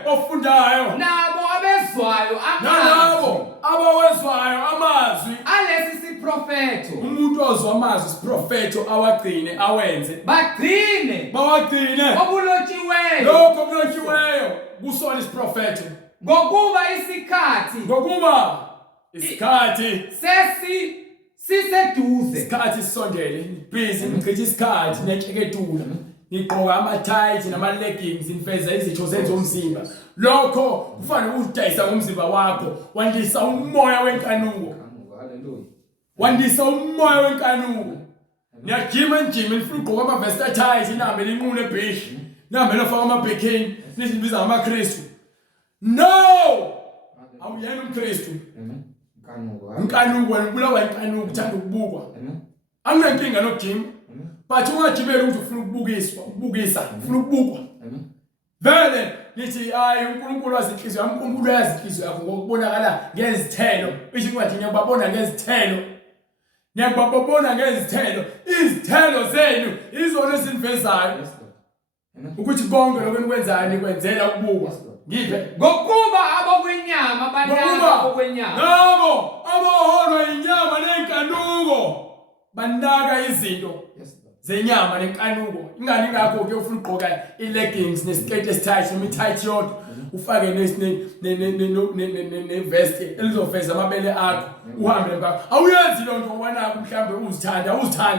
ofundayo nabo abezwayo amazwi alesi siprofeto. Umuntu ozwa amazwi siprofeto awagcine awenze bawagcine okulotshiweyo kusona isiprofeto ngokuba isikhathi siseduze. Isikhathi sisondele busy ngichitha isikhathi nenkeketula ngigqoka ama-tight nama-leggings ngifeza izitho zomzimba. Lokho kufanele udayisa ngomzimba wakho wandisa umoya wenkanuko. Ngiyajima ngifuna ukugqoka ama-vest tight nihambe linqune ebhishi nihambe nofaka ama-bikini nizibiza ngamaKristu. No! Awuyena umKristu. Inkanuko ubulawa inkanuko uthanda ukubukwa. Anginankinga nokujima. But ungajimela ukuthi ufuna ukubukisa, ufuna ukubukwa. Vele nithi hayi uNkulunkulu wazinhliziyo, uNkulunkulu uyazinhliziyo yakho ngokubonakala ngezithelo. Isho incwadi ngiyababona ngezithelo. Izithelo zenu izona ezinivezayo. Ukuthi konke lokho enikwenzayo nikwenzela ukubukwa. Ngiphe ngokuba abokwenyama banaka abokwenyama. Nabo abaholwa inyama nenkanuko banaka izinto. zenyama nenkanuko. Ingani ngakho ke ufuna ugqoka i-leggings nesiketi esitight noma i-tight yodwa ufake ne-vest elizoveza amabele akho uhambe ngakho. Awuyenzi lonto ngoba nakho mhlambe uzithanda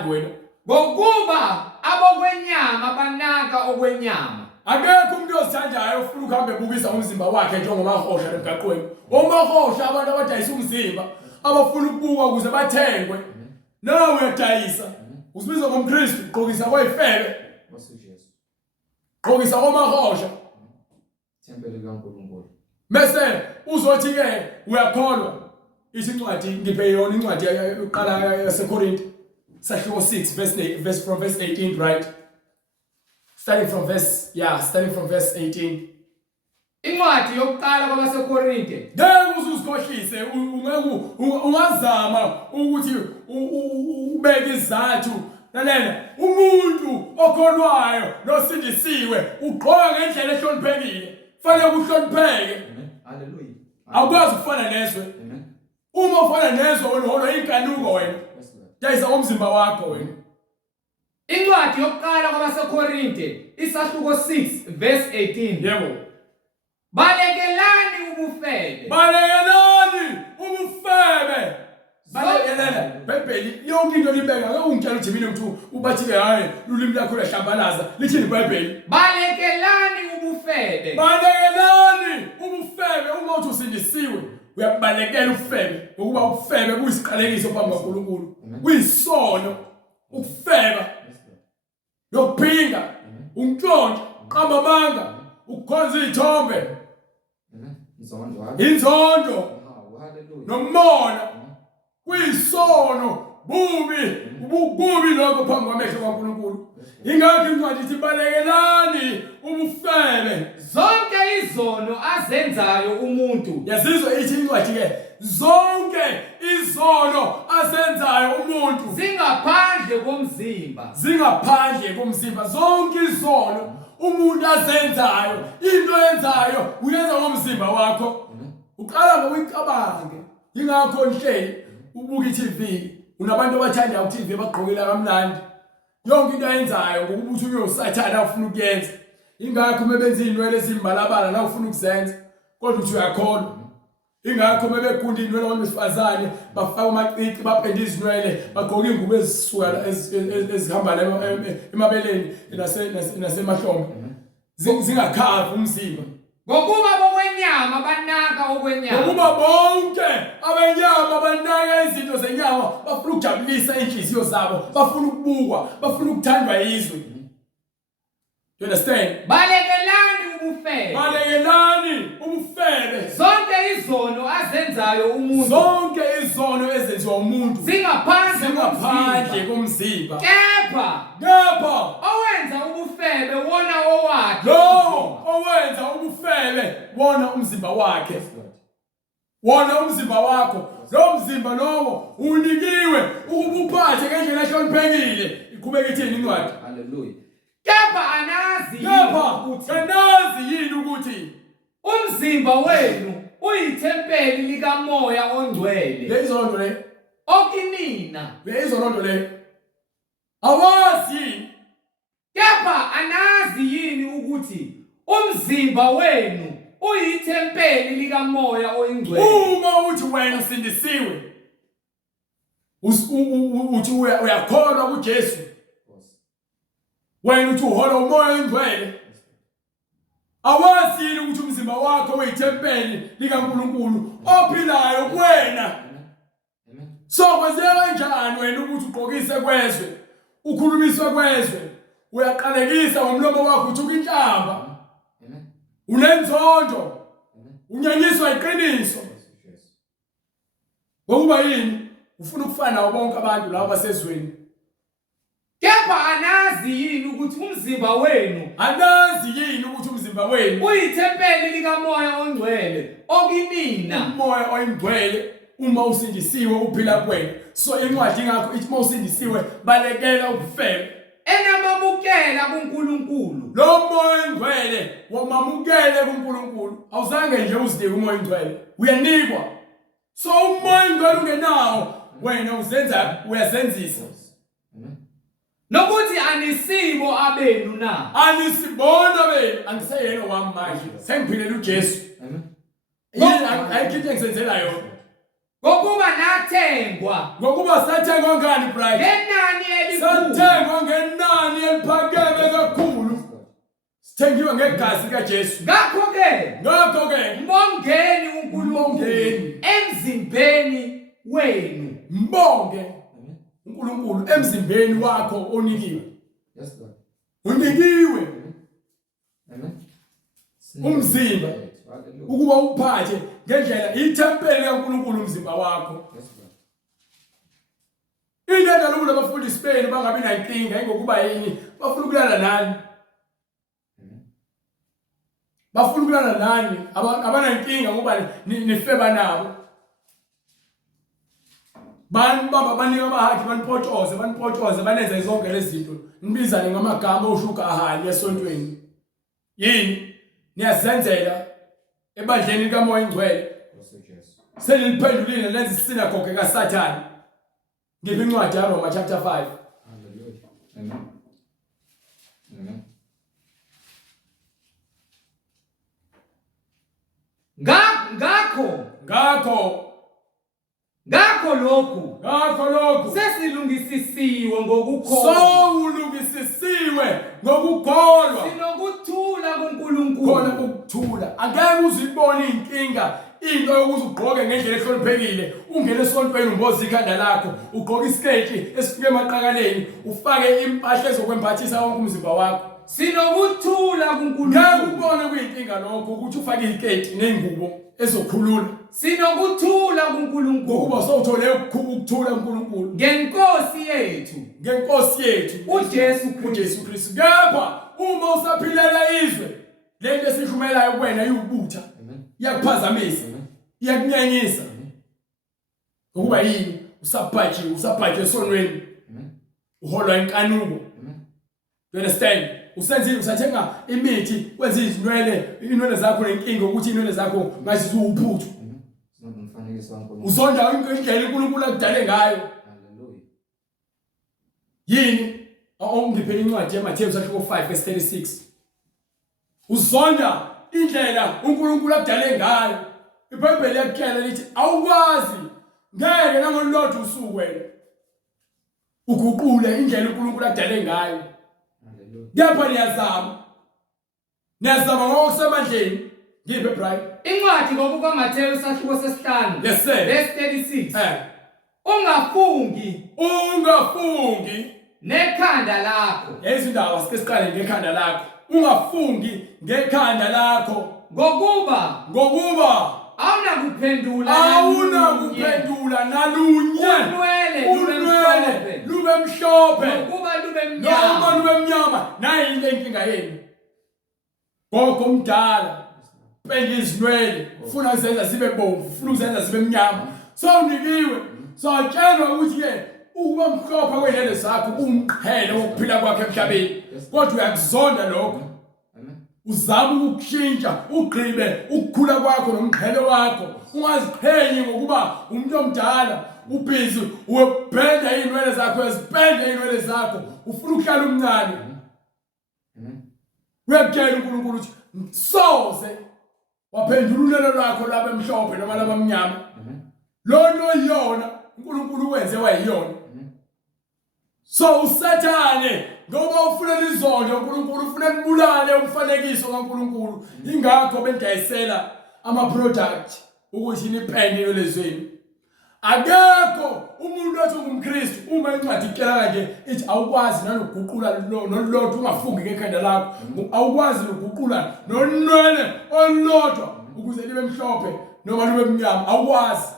wena. Ngokuba abokwenyama banaka okwenyama. Akekho umuntu ozithandayo ufuna ukuhambe ebukisa umzimba wakhe njengomahosha emgaqweni. Omahosha abantu abadayisa umzimba abafuna ukubuka ukuze bathengwe. Nawe uyadayisa. Usibiza ngomKristu ugqokisa kwayifebe. Jesu. Ugqokisa komahosha. Tempele likaNkulunkulu. Bese uzothi ke uyakholwa. Isincwadi ngiphe yona incwadi yokuqala yaseKorinte. Sahluko 6 verse 18, right? Starting from verse 18. Incwadi yokuqala kwabaseKorinte. Ngeke uzuzikhohlise ungazama ukuthi ubeke izathu. Lalela, umuntu okholwayo nosindisiwe ugqoka ngendlela ehloniphekile. Fanele ukuhlonipheke. Hallelujah. Awukwazi ukufana nezwe. Uma ufana nezwe wena inkanuko wena. Dayisa umzimba wakho wena. Incwadi yokuqala kwabaseKorinte, isahluko 6 verse 18. Yebo. Balekelani ubufebe. Balekelani ubufebe. Balekelana. Bhayibheli yonke into libeka ake ungitshela ukuthi mina mthu ubathi ke hayi ulimi lakho lahlambalaza. Lithini iBhayibheli? Balekelani ubufebe. Balekelani ubufebe uma uthi usindisiwe. Uyabalekela ubufebe ngokuba ubufebe kuyisiqalekiso phambi kaNkulunkulu. Kuyisono ukufeba. Yokuphinga, untshontsha, qamba amanga, ukukhonza izithombe. Inzondo. Nomona. Kuyisono, bubi lokho phambi kwamehlo kaNkulunkulu. Ingakho incwadi ithi balekelani ubufebe. Zonke izono azenzayo umuntu. Yazizwa ithi incwadi ke zonke izono azenzayo umuntu Zingaphandle komzimba. Zingaphandle komzimba. Zonke izono umuntu azenzayo, into yenzayo uyenza ngomzimba wakho. Uqala ngokuyicabange. Ingakho nje ubuka iTV, unabantu abathanda uTV bagqokela kamnandi. Yonke into ayenzayo ngokubuthi uyosathana ufuna ukuyenza. Ingakho mebenza inwele ezimbalabala la ufuna ukuzenza kodwa uthi uyakholwa. Ingakho bebegunda inwele wabesifazane bafaka amacici bapenda izinwele bagqoka ingubo ezisuka ezihamba emabeleni nasemahlombe zingakhavi umzimba. Ngokuba bokwenyama banaka okwenyama. Ngokuba bonke abenyama banaka izinto zenyama bafuna ukujabulisa inhliziyo zabo, bafuna ukubukwa, bafuna ukuthandwa yizwe. You understand? Balekelani ubufebe. Balekelani ubufebe. Zonke izono azenzayo umuntu. Zonke izono ezenziwa umuntu zingaphandle komzimba. Kepha owenza ubufebe wona owakhe. Lo owenza ubufebe wona umzimba wakhe. Wona umzimba wakho. Lo mzimba lowo unikiwe ukubuphathe ngendlela ehloniphekile. Iqhubeka ithini incwadi? Hallelujah. Kepha anazi yini ukuthi umzimba wenu uyithempeli likaMoya ongcwele. Lezonto le okinina. Lezonto le awazi yini? Kepha anazi yini ukuthi umzimba wenu uyithempeli likaMoya oyingcwele. Uma uthi wena usindisiwe uthi uyakholwa kuJesu. Wena uthi uhola umoya oyingcwele. Awazi yini ukuthi umzimba wakho uyithempeli likaNkulunkulu ophilayo kuwena. So kwenzeka kanjani wena ukuthi ugqokise kwezwe, ukhulumiswe kwezwe, uyaqalekisa ngomlomo wakho uthi ukinhlamba. Unenzondo. Unyanyiswa iqiniso. Ngokuba yini? Ufuna ukufana nabo bonke abantu labo basezweni. Kepha anazi yini ukuthi umzimba wenu uyithempeli likaMoya ongcwele okinina. Umoya oyingcwele uma usindisiwe uphila kuwena. So incwadi ngakho ithi uma usindisiwe balekela ubufebe. Enamamukela kuNkulunkulu. Lo moya oyingcwele wamamukele kuNkulunkulu. Awuzange nje usidike umoya oyingcwele. Uyanikwa. So umoya oyingcwele ungenawo wena uyazenzisa. nokuthi anisibo abenu na. Anisibona benu angiseyena wami manje. Sengiphilela uJesu. Amen. Yini ayikho engizenzela yona. Ngokuba nathengwa Ngokuba sathengwa ngani bride? ngenani elikhulu. Sathengwa ngenani eliphakeme kakhulu. Sithengiwe ngegazi likaJesu. Ngakho-ke mbongeni uNkulunkulu emzimbeni wenu. Mbonge uNkulunkulu emzimbeni wakho onikiwe. Yes Lord. Unikiwe Amen. umzimba ukuba uphathe ngendlela itempeli kaNkulunkulu umzimba wakho. Yes Lord. Into engaluku labafundi Spain bangabi nankinga ngokuba yini bafuna ukulala nani. Bafuna ukulala nani abanankinga ngoba nifeba nabo. Baba banika amahaki banipotoze banenza zonke lezi zinto. Nibizane ngamagama oshuka ahali esontweni. Yini? Niyazenzela ebandleni kaMoya Ingcwele. Seliphendulile lezi sinagoge kaSathane. Ngiphi incwadi yaRoma chapter 5. Hallelujah. Amen. Amen. Ngakho lokhu sesilungisisiwe ngokukholwa. Ulungisisiwe ngokukholwa. Sinokuthula kuNkulunkulu. Khona ukuthula. Angeke uzibone inkinga into yokuthi ugqoke ngendlela ehloniphekile, ungene esontweni umboza ikhanda lakho, ugqoke isiketi esifike emaqakaleni, ufake impahla ezokwembathisa wonke umzimba wakho. Sinokuthula kuNkulunkulu. Ngeke ubone kuyinkinga lokho ukuthi ufake isiketi nengubo ezokhulula. Sinokuthula kuNkulunkulu. Ngokuba sowuthole ukuthula kuNkulunkulu. Ngenkosi yethu uJesu Kristu. Kepha uma usaphilela izwe lento esishumelayo kuwena iyubutha. Iyakuphazamisa. Iyakunyanyisa. Ngokuba yini? Usabhaje esonweni. Uholwa inkanuko. You understand? Usenzile usathenga imithi kwenza inwele zakho nenkinga ukuthi inwele zakho ngathi ziwuphuthu. Uzonda indlela uNkulunkulu akudale ngayo. Hallelujah. Yini? Ongiphe incwadi yaMathewu chapter 5 verse 36. Uzonda indlela uNkulunkulu akudale ngayo. iBhayibheli yakutshela lithi awukwazi ngeke nangolodwa usuku wena uguqule indlela uNkulunkulu akudale ngayo. Kepha niyazama ngokusemandleni. Ngiphe Brian incwadi ngokukaMathewu sahluko sesihlanu verse 36. Ungafungi nekhanda lakho. Izindaba sike siqale ngekhanda lakho. Ungafungi ngekhanda lakho ngokuba awunakuphendula nalunye. Unwele lube mhlophe ngokuba lube mnyama. Nayi into enkinga yenu. Gogo omdala pende izinwele ufuna uzenza sibe bomvu, ufuna uzenza sibe mnyama. Sowunikiwe sotshelwa ukuthi ke ukuba mhlophe kwenene zakho umqhele wokuphila kwakhe emhlabeni. Kodwa uyakuzonda lokho. Uzama ukushintsha ugqibe ukukhula kwakho nomqhele wakho. Ungaziqhenyi ngokuba umuntu omdala ubhizi ubhenda inwele zakho, ezipende inwele zakho, ufuna ukuhlala umncane. Uyakutshela uNkulunkulu ukuthi soze waphendula ulelo lwakho laba emhlophe noma laba mnyama. Lonto yona uNkulunkulu wenze wayiyona. So uSathane ngoba ufuna lizondo uNkulunkulu ufuna libulale umfanekiso kaNkulunkulu. Ingakho bendayisela ama product ukuthi nipende lezweni. Akekho umuntu othi ungumKristu uma incwadi itshela kanje ithi awukwazi nanokuguqula nolodwa ungafungi ngekhanda lakho. Awukwazi nokuguqula nonwele olodwa ukuze libe mhlophe noma libe mnyama. Awukwazi.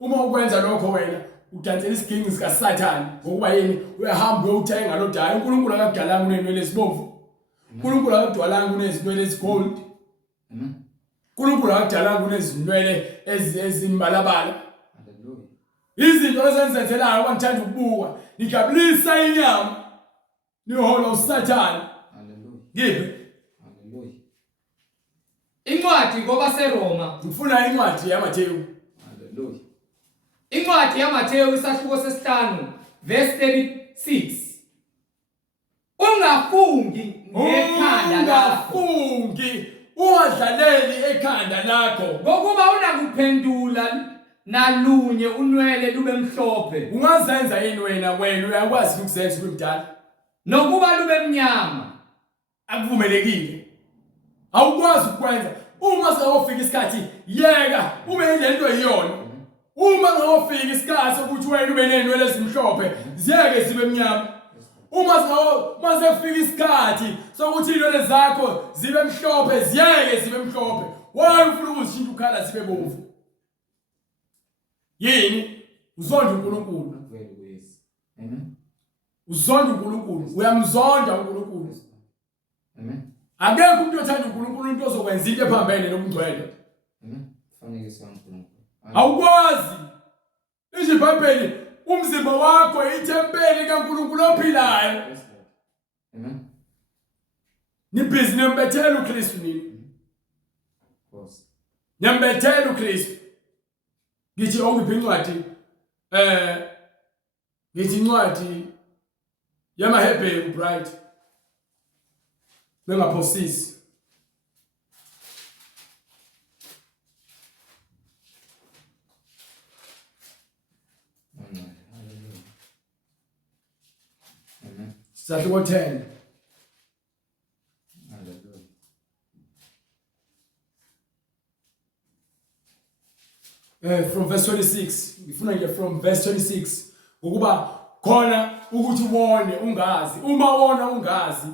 Uma ukwenza lokho wena udansela isiginci sikaSathane ngokuba yini uyahamba uyothenga lo dayi. uNkulunkulu akakudalanga unenwele ezibomvu. uNkulunkulu akakudalanga unezinwele ezigold. uNkulunkulu akakudalanga unezinwele ezimbalabala. Izinto ezenzenzelayo kwangithanda ukubuka nijabulisa inyama nihola uSathane. Ngiphe incwadi ngobaseRoma. Ngifuna incwadi yaMathewu. Incwadi yaMathewu isahluko sesihlanu verse 36. ungafungi ngekhanda lakho, ungadlaleli ekhanda lakho ngokuba unakuphendula nalunye unwele lube mhlophe, ungazenza yini wena uyakwazi ukuzenza ube mdala nokuba lube mnyama. akuvumelekile awukwazi ukwenza uma sewofika isikhathi yeka ube lento iyona uma sewofika isikhathi sokuthi wena ube nenwele ezimhlophe ziyeke zibe mnyama uma sewofika isikhathi sokuthi inwele zakho zibe mhlophe ziyeke zibe mhlophe why ufuna ukuzishintsha ukhala zibe bomvu yini uzonda uNkulunkulu Amen. uzonda uNkulunkulu uyamzonda uNkulunkulu Amen. akekho umuntu othanda uNkulunkulu into ozokwenza into ephambene nobungcwele Amen. Fanekisa uNkulunkulu. awukwazi iBhayibheli umzimba wakho itempeli kaNkulunkulu ophilayo Amen. nibhizi nembethela uKristu nini Yes. nembethela uKristu ngithi ongiphi incwadi ngithi incwadi yamaHebheru bright bengaphosisi Amen. sahluko 10 from verse 26 ngifuna nje from verse 26 ukuba khona ukuthi ubone ungazi uma wona ungazi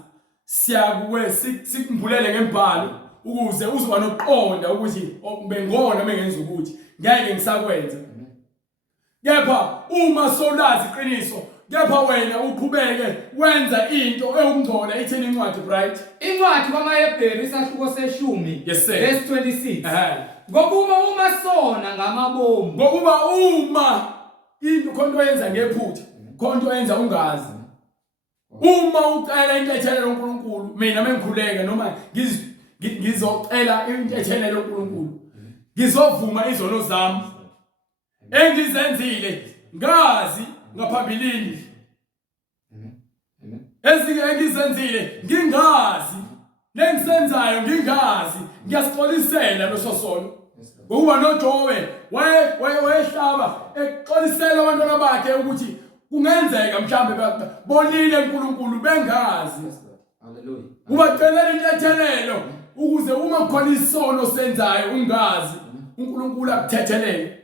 siyakuwe sikumbulele ngembhalo ukuze uzoba nokuqonda ukuthi bengona mengenza ukuthi ngeke ngisakwenza kepha uma solazi iqiniso kepha wena uqhubeke wenza into eyokungcola itheni incwadi bright Incwadi kwamaHebheru isahluko se10 Yes, sir. verse 26. Ngokuba uma sona ngamabomu, ngokuba uma into khonto yenza ngephutha khonto yenza ungazi uma ucela intethelo loNkulunkulu mina mengikhuleka noma ngizocela intethelo loNkulunkulu ngizovuma izono zami engizenzile ngazi ngaphambilini engizenzile ngingazi lengisenzayo ngingazi ngiyasixolisela leso sono ngokuba noJobe wayehlaba exolisela abantwana bakhe ukuthi kungenzeka mhlambe bonile uNkulunkulu bengazi haleluya, ubacelela inthethelelo ukuze uma kukhona isono senzayo ungazi uNkulunkulu akuthethelele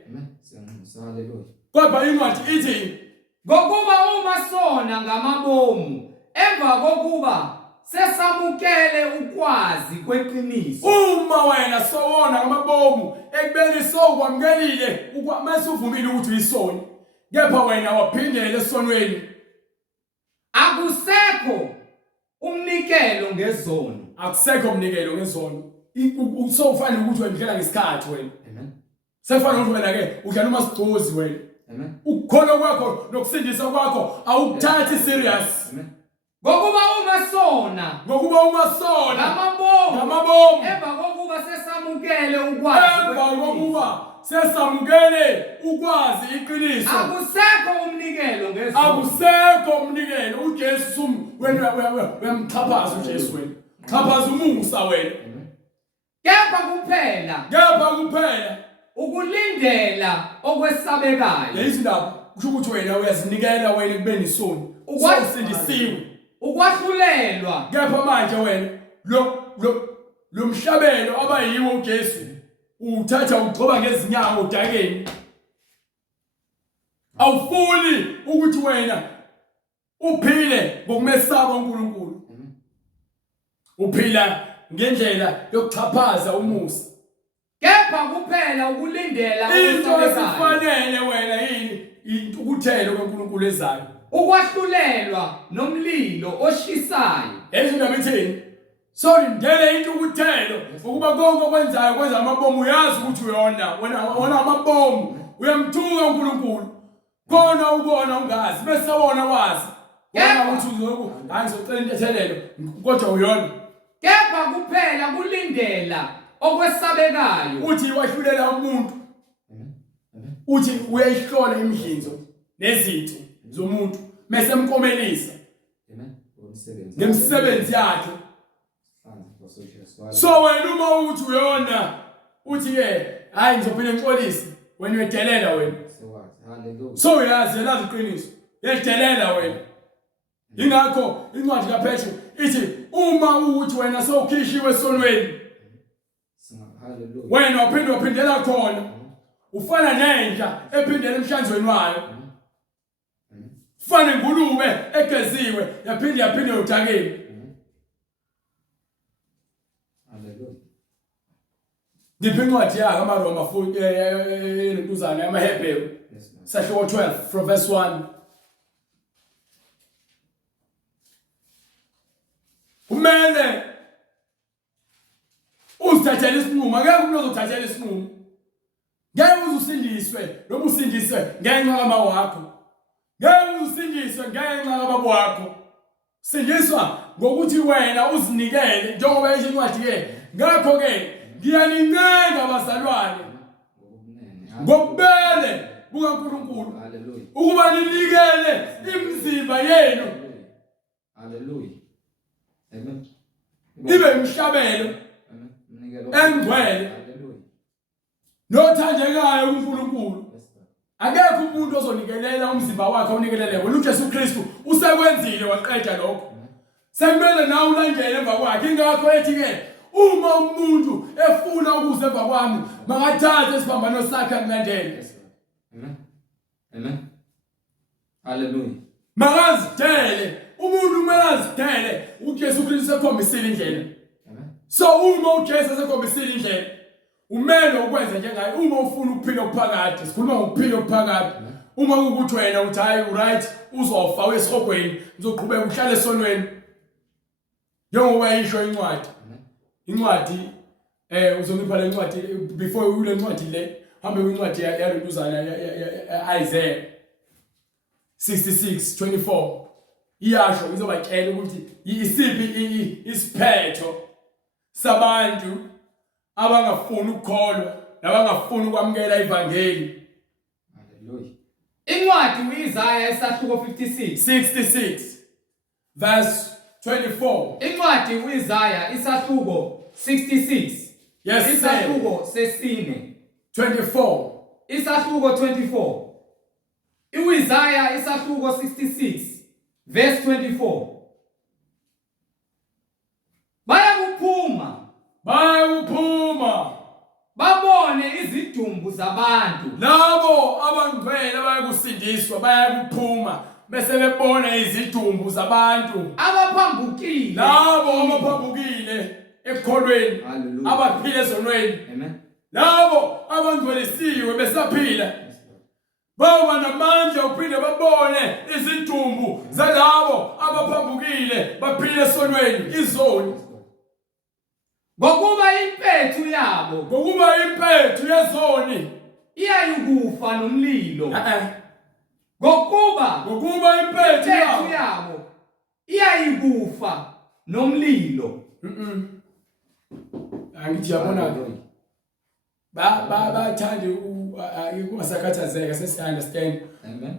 haleluya. kodwa incwadi ithi Ngokuba uma sona ngamabomu, emva kokuba sesamukele ukwazi kweqiniso, uma wena sowona ngamabomu ekubeni sokwamkelile mase uvumile ukuthi uyisoni kepha wena waphindela esonweni akusekho umnikelo ngezono. akusekho umnikelo ngezono usofana ukuthi wena ngesikhathi wena Amen. sefana ukuthi wena ke udlala umasigcozi wena Amen. ukukhona kwakho nokusindisa kwakho awukuthathi serious Amen. Ngokuba uma sona ngamabomu emva kokuba sesamukele ukwazi iqiniso akusekho umnikelo ngezono. akusekho umnikelo uJesu wena uyamxhaphaza uJesu wena xhaphaza umusa wena kepha kuphela ukulindela okwesabekayo, lezindaba kusho ukuthi wena uyazinikela wena kubeni isoni usindisiwe ukwahlulelwa kepha manje wena lo mhlabelo abayiwo uJesu uthatha ugcoba ngezinyawo udakeni awufuni ukuthi wena uphile ngokumesaba uNkulunkulu uphila ngendlela yokuxhaphaza umusa kepha kuphela ukulindela into okwesabekayo, esifanele wena yini intukuthelo kaNkulunkulu ezayo ukwahlulelwa nomlilo oshisayo. ezindaba ithini so lindele intukuthelo ukuba konke okwenzayo kwenza amabomu uyazi ukuthi wena amabomu uyamthuka uNkulunkulu khona ukona ungazi bese wona wazi wena ukuthi hayi ngizocela inthethelelo kodwa uyona Kepha kuphela kulindela okwesabekayo, uthi wahlulela umuntu uthi uyayihlola imidlinzo nezitho zomuntu bese emkomelisa ngemsebenzi yakhe. So wena uma uthi uyona uthi ke hayi ngizophila ngixolise wena uyedelela wena. So uyazi iqiniso yedelela wena. Ingakho incwadi kaPetru ithi uma uthi wena sowukhishiwe esonweni wena waphindela khona ufana nenja ephindela emhlanzweni wayo. Fana ngulube egeziwe yaphinde udakeni. Ngiphi incwadi yakhe amaRoma futhi lentuzana yamaHebheru sahluko 12 from verse 1. Kumele uzithathele isinqumo, akekho umuntu ozothathela isinqumo. Ngeke uzusindiswe noma usindiswe ngenxa kama wakho. Ngeke uzusindiswe ngenxa kababa wakho. Sindiswa ngokuthi wena uzinikele njengoba isho incwadi ke. Ngakho ke ngiyanincenga abazalwane ngokubele kukaNkulunkulu ukuba ninikele imizimba yenu. Hallelujah. Amen. Ibe umhlabelo engcwele nothandekayo kuNkulunkulu. Akekho umuntu ozonikelela umzimba wakhe unikelele wena. uJesu Kristu usekwenzile waqeda lokho. Sekumele nawe ulandele emva kwakhe. Ingakho ethi ke uma umuntu efuna ukuza emva kwami makathathe isiphambano sakhe akulandele. Amen. Hallelujah. Makazidele. Umuntu kumele azidele. uJesu Kristu sekhombisile indlela. So uma uJesu esekhombisile indlela umele ukwenza njengaye. Uma ufuna ukuphila okuphakade, sikhuluma ngokuphila okuphakade. Uma ukuthi wena uthi hayi right uzofa wesihogweni uzoqhubeka uhlale esonweni njengoba isho incwadi. Incwadi uzongipha le ncwadi before ule ncwadi le hambe kwincwadi yalentuzana Isaiah 66:24 iyasho izobatshela ukuthi isiphi isiphetho sabantu abangafuni ukukholwa nabangafuni ukwamukela ivangeli. Hallelujah. Incwadi uIsaiah isahluko 66 verse 24. Incwadi uIsaiah isahluko 66. Yes, isahluko sesine. 24. Isahluko 24. uIsaiah isahluko 66 verse 24. Bayakuphuma babone izidumbu zabantu. Labo abangcwele bayakusindiswa bayakuphuma bese bebona izidumbu zabantu Abaphambukile. Labo abaphambukile ekholweni abaphila ezonweni. Amen. Labo abangcwelisiwe besaphila baba namandla uphinde babone izidumbu zalabo abaphambukile baphila esonweni izoni. Ngokuba impethu yabo yezoni iyayikufa nomlilo. Ngokuba impethu yabo iyayikufa nomlilo. Angithi yabona bathanda ukungasakhathazeka sesi understand. Amen.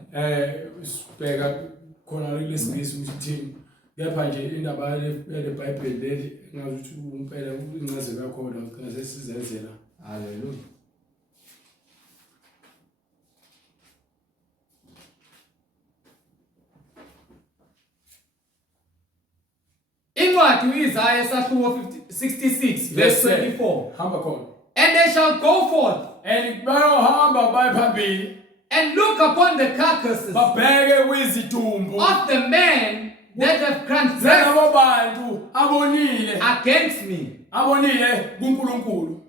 Sibheka khona lesingisi ukuthi kepha nje indaba yale Bible leli ngathi umpela incazelo yakho la sesizenzela. Hallelujah. Incwadi uIsaiah isahluko 66 verse 24. Hamba khona. And they shall go forth and bayohamba bayaphambili and look upon the carcasses babheke kwizidumbu of the men that have transgressed abantu abonile against me, abonile kuNkulunkulu.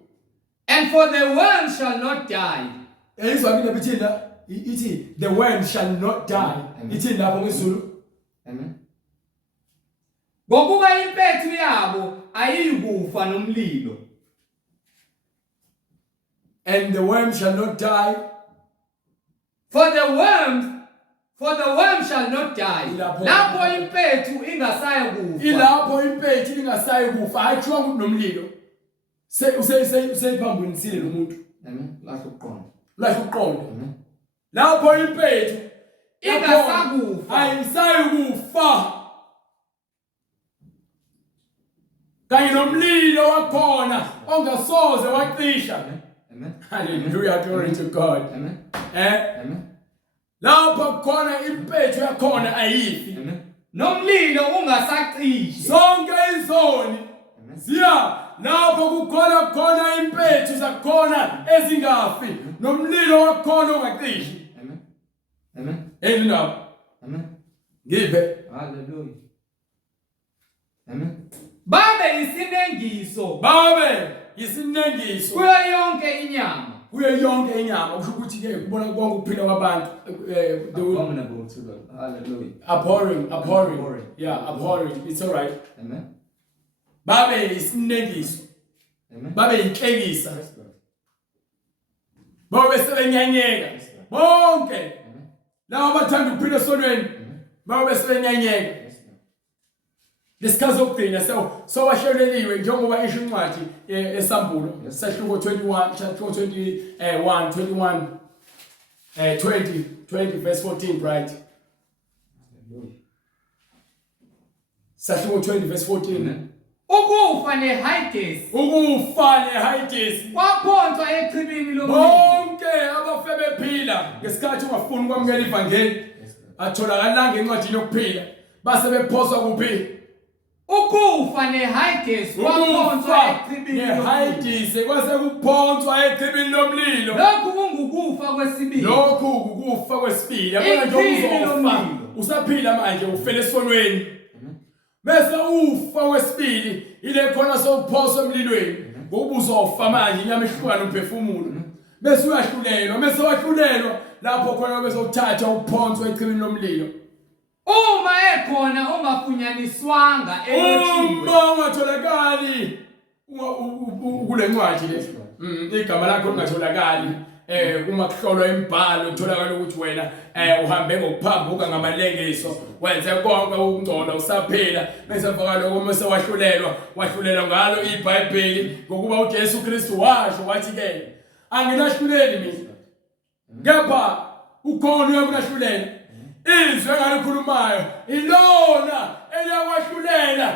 And for the worm shall not die. Izwakile bithina ithi the worm shall not die. Ithi lapho ngeZulu. Amen. Ngokuba impethu yabo ayikufa nomlilo. And the worm shall not die. For the worm shall not die. Lapho impethu ingasayi kufa. Ilapho impethu ingasayi kufa ayithiwa nomlilo. Useyiphambukisile lo muntu. Amen. Lapho uqonda. Lapho uqonda. Amen. Lapho impethu ingasakufa. Ayisayi kufa. kanye nomlilo wakhona ongasoze wacisha. Amen. Hallelujah, glory to God. Amen. Amen. Lapho khona impethu yakhona ayifi. Amen. Nomlilo ungasacishi. Zonke izoni ziya lapho kukhona impethu zakhona ezingafi nomlilo wakhona ongacishi. Amen. Amen. Amen. Amen. Ngiphe. Hallelujah. Amen. Babe isinengiso. Babe isinengiso. Kuyo yonke inyama. Kuyo yonke inyama kusho ukuthi ke kubona konke ukuphila kwabantu Abominable to God. Hallelujah. abhorring. Yeah, abhorring. It's all right. Amen. Babe isinengiso. Amen. Babe inhlekisa. Yes, Lord. Babe sebenyanyeka. Yes, Lord. Bonke Amen. laba bathanda ukuphila esonweni. Babe sebenyanyeka. Lesikhathi sokugcina so wahleleliwe njengoba isho incwadi esambulo sahluko 21 chapter 21 20 verse 14 right. Sahluko 20 verse 14. Ukufa neHades. Ukufa neHades. Kwaphonswa echibini lomlilo. Bonke abafe bephila ngesikhathi ungafuni ukwamukela ivangeli atholakala ngencwadi yokuphila base bephoswa kuphi. Ukufa neHades kwaphonswa echibini lomlilo. neHades kwase kuphonswa echibini lomlilo. Lokhu kungukufa kwesibili. Lokhu ukufa kwesibili yabona nje uzofa usaphila manje ufele esonweni. Bese ufa kwesibili ile khona sokuphoswa emlilweni ngoba uzofa manje inyama ihlukana umphefumulo. Bese uyahlulelwa bese wahlulelwa lapho khona bese uthatha uphonswa echibini lomlilo. Uma ekhona ongafunyaniswanga elotshiwe. Uma ungatholakali kule ncwadi le igama lakho lingatholakali uma kuhlolwa imibhalo utholakala ukuthi wena uhambe ngokuphambuka ngamalengiso wenze konke ukungcola usaphila bese mfaka lokho mase wahlulelwa ngalo iBhayibheli ngokuba uJesu Kristu washo wathi ke anginahluleli mina kepha ukhona uyakulahlulela. Izwe ngalikhulumayo ilona eliyakwahlulela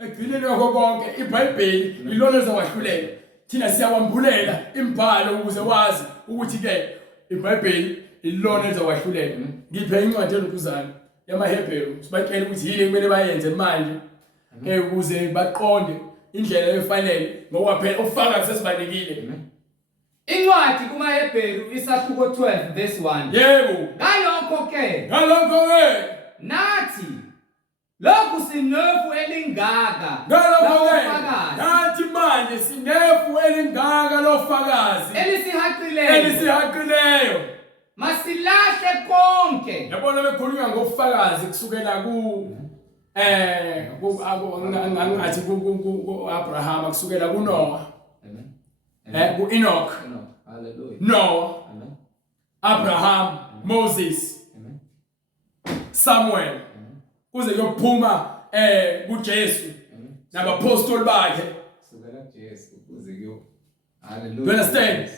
egcineni wakho konke iBhayibheli ilona ezawahlulela. Thina siyawambulela imbhalo ukuze wazi ukuthi ke iBhayibheli ilona ezawahlulela. Ngiphe incwadi elokuzana yamaHebheru sibatshela ukuthi yini kumele bayenze manje ukuze baqonde indlela efanele ngoba phela ufakazi sesibanikile. Incwadi kumaHebheru isahluko 12 verse 1. Yebo. Ngalokho ke nathi lokhu sinefu elingaka nathi manje sinefu elingaka lofakazi elisihaqileyo masilahle konke. Yabona bekhulunywa ngofakazi kusukela ngathi ku Abraham kusukela kuNoah. Enoch. Hallelujah. Noah. Amen. Abraham. Moses. Amen. Samuel. Kuze kuyophuma kuJesu nabapostoli bakhe. Sukela Jesu kuze kuyo. Hallelujah. You understand?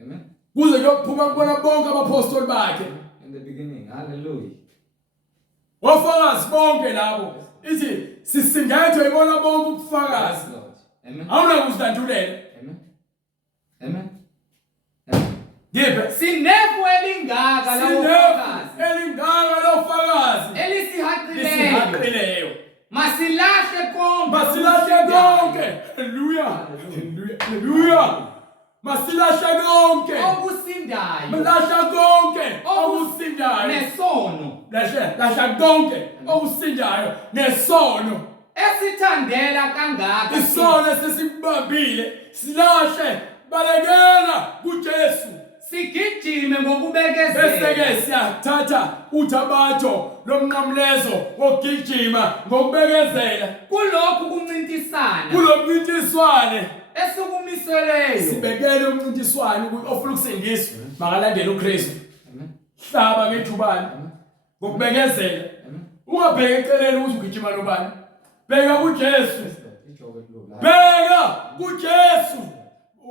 Amen. Kuze kuyophuma kubona bonke abapostoli bakhe. In the beginning. Hallelujah. Ofakazi bonke labo. Ithi sisingethwe ibona bonke ubufakazi. Amen. Awuna kuzidandulela. Amen. Amen. Ngiphe sinefu elingaka lofakazi elisihaqileyo masilahle konke. Hallelujah. Masilahle konke okusindayo. Lahla konke okusindayo nesono. Lahla konke okusindayo nesono esithandela kangaka. Isono sesibambile silahle balekela kuJesu. Sigijime ngokubekezela. Bese-ke siyathatha uthabatho lomnqamlezo wokugijima ngokubekezela kulokhu kuncintisana. Kulomncintiswane esikumiseleyo. Sibekele umncintiswane ofuna ukusindiswa makalandela uKristu. Hlaba ngethubani ngokubekezela. Ungabheka eceleni ukuthi ugijima nobani. Bheka kuJesu. Bheka kuJesu.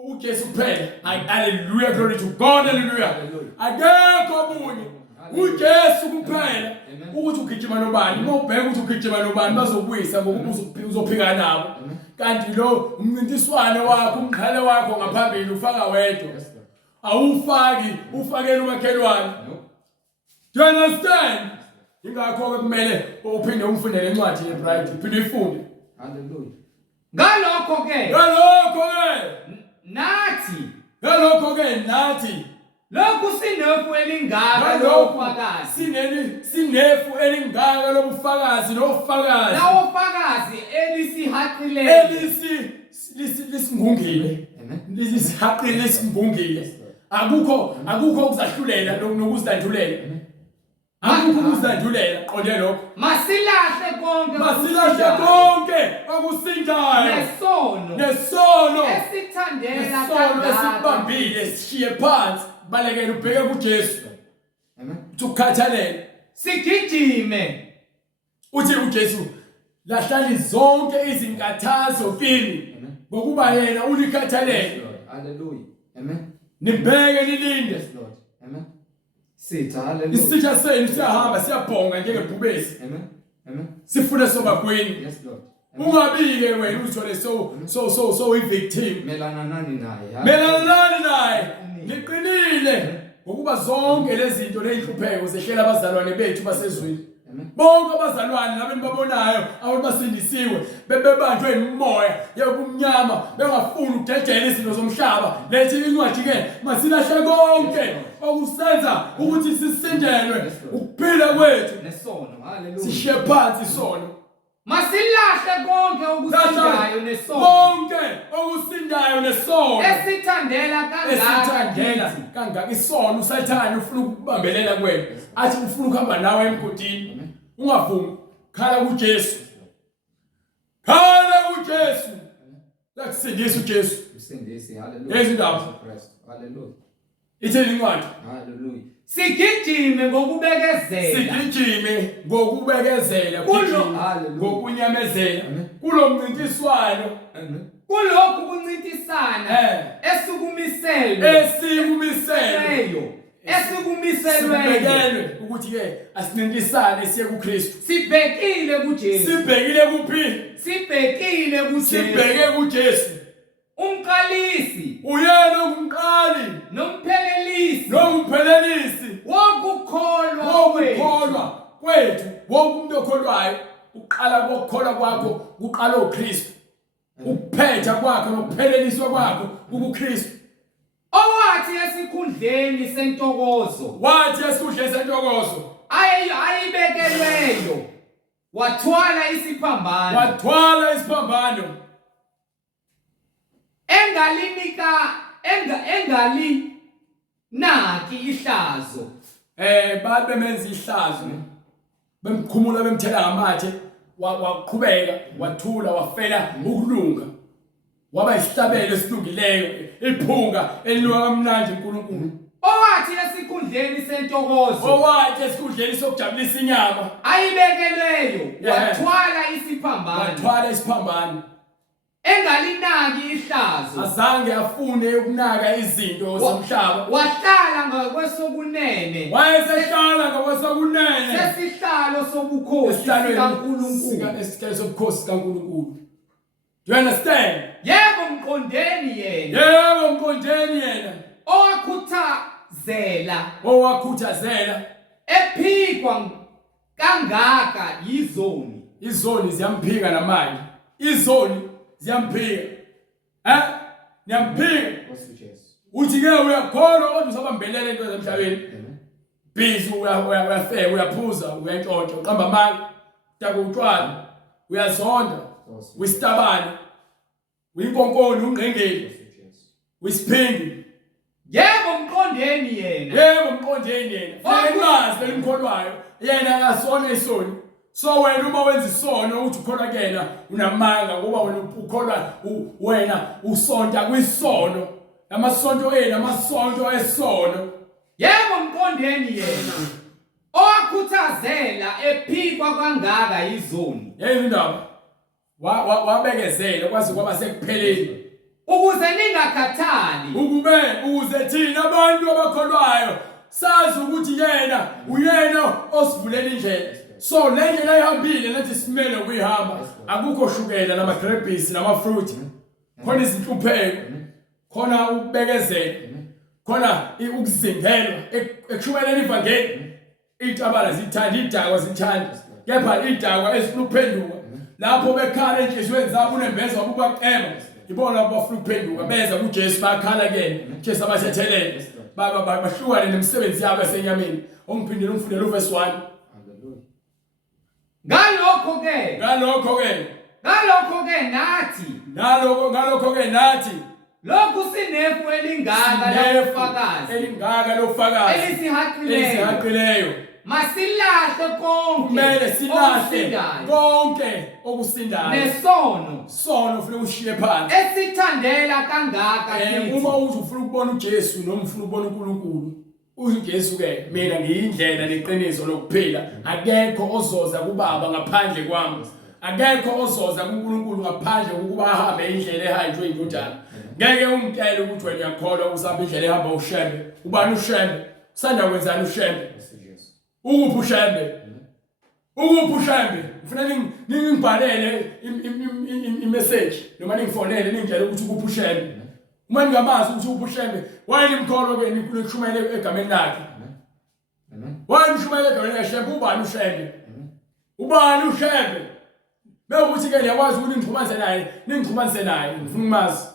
uJesu kuphela. Hallelujah, glory to God, hallelujah. Akekho omunye uJesu kuphela ukuthi ugijima nobani mawubheka ukuthi ugijima nobani bazokuyisa ngokuba uzophika nabo kanti lo umncintiswano wakho umqhele wakho ngaphambili ufaka wedwa awufaki ufakela umakhelwane. Do you understand? Ingakho ke kumele uphinde umfundele incwadi yeBride uphinde uyifunde. Hallelujah. Ngalokho ke nathi lokhu sinefu elingaka lobufakazi sinefu elingaka lobufakazi nofakazi lawo fakazi elisihaqileyo lisingungile lisihaqile lisingungile akukho ukuzahlulela nokuzidandulela akukho ukuzandulela qonde lokho masilahle konke okusindayo nesono esibambile sishiye phansi balekela ubheke kuJesu. Amen. Ukukhathalela sigijime uthi uJesu lahlali zonke izinkathazo kini ngokuba yena ulikhathalele. Hallelujah. Amen. Nibheke nilinde. Yes Lord. Amen. Sitha hallelujah. Isitha senu siyahamba siyabhonga njengebhubesi. Amen. Amen. Sifune sobagwini. Yes Lord. Ungabike wena uthole so i-victim. Melana nani naye. Niqinile ngokuba zonke lezi zinto lezihlupheko zehlela abazalwane bethu basezweni. Bonke abazalwane nabo nibabonayo abantu basindisiwe bebebanjwe imoya yobumnyama bengafuni ukudedela izinto zomhlaba. Lethi incwadi ke masilahle konke okusenza ukuthi sisindelwe ukuphila kwethu nesono. Hallelujah. Sishiye phansi isono. Masilahle konke okusindayo nesono. Konke okusindayo nesono. Esithandela kangaka isono usathane ufuna ukubambelela kwena. Athi ufuna ukuhamba nawe emgodini. Ungavumi. Khala kuJesu. Lakusindisa uJesu. Usindise. Hallelujah. Ezindaba. Hallelujah. Ithini incwadi? Hallelujah. Sigijime ngokubekezela ngokunyamezela kulo mncintiswano kulokhu kuncintisana esikumiselweyo ukuthi ke asincintisane siye kuKristu. Sibhekile kuJesu. Sibhekile kuphi? Sibheke kuJesu. Umqalisi uyena umqali nomphelelisi wokukholwa kwethu. Wonke umuntu okholwayo uqala kokukholwa kwakho kuqala uKristu. Ukuphetha kwakhe nokupheleliswa kwakho kuKristu. Owathi esikhundleni sentokozo ayibekelweyo wathwala isiphambano engalinaki ihlazo. Babemenza ihlazo bemkhumula bemthela ngamathe waqhubeka wathula wafela ukulunga waba isihlabelo esilungileyo iphunga elinuka kamnandi uNkulunkulu. Owathi esikhundleni sokujabulisa inyama ayibekelweyo wathwala isiphambano engalinaki ihlazo. Azange afune ukunaka izinto zomhlaba. Wahlala ngakwesokunene. Wayesehlala ngakwesokunene sesihlalo sobukhosi kaNkulunkulu. Esihlalo sobukhosi kaNkulunkulu. Do you understand? Yebo mqondeni yena. Owakhuthazela ephikwa kangaka yizoni. Izoni ziyamphika namanje. Niyamphika. Uthi ke uyakholwa kodwa usabambelele into zemhlabeni. Busy uyafeka uyaphuza uyantshontsha uqamba amanga taka utshwala uyazonda uyisitabane uyinkonkoni ungqengeli uyisiphindi. Yebo mqondeni yena. Emazi elimkholwayo yena akasona isoni. So wena uma wenza isono uthi ukholwa kena unamanga ngoba wena ukholwa wena usonta kwisono. Amasonto esono. Yebo mqondeni yena. Owakhuthazela ephikwa kangaka yizoni. Yezindaba. Wabekezela kwaze kwaba sekupheleni. Ukuze ningakhathali. Ukuze thina abantu abakholwayo sazi ukuthi yena uyena osivulela indlela. So le ndlela ehambile nathi simele ukuyihamba akukho shukela nama-grapes nama-fruit khona izinhlupheko khona ukubekezela khona ukuzingelwa ekushumayeleni ivangeli itabala zithanda idakwa zithanda kepha idakwa ezifuna ukuphenduka lapho bekhala enhliziyweni zabo unembeza wabubaqema ibona abafuna ukuphenduka beza kuJesu bakhala kuyena Jesu abathethelele bahlukane nemisebenzi yabo yasenyameni ongiphindele umfundele uverse 1. Ngalokho ke nathi lokhu sinefu elingaka lofakazi elisihaqileyo masilahle konke okusindayo nesono ufuna ushiye phansi esithandela kangaka uma uzufuna ukubona uJesu noma ufuna ukubona uNkulunkulu uJesu ke mina ngiyindlela neqiniso lokuphila akekho ozoza kuBaba ngaphandle kwami akekho ozoza kuNkulunkulu ngaphandle kokuba ahambe indlela ehanjwe indodana ngeke umtele ukuthi wena uyakholwa usahamba indlela ehamba ushembe ubani ushembe usanda kwenzani ushembe ukuphi ushembe ufuna ningibhalele imessage noma ningifonele ningitshela ukuthi ukuphi ushembe uma ningamazi ukuthi ukuphi ushembe wayini imkholo ke nikushumayele egameni lakhe wayini ushumayele egameni lakhe ubani ushembe bekuthi ke niyakwazi ukuthi ningixhumanise naye ngifuna umazi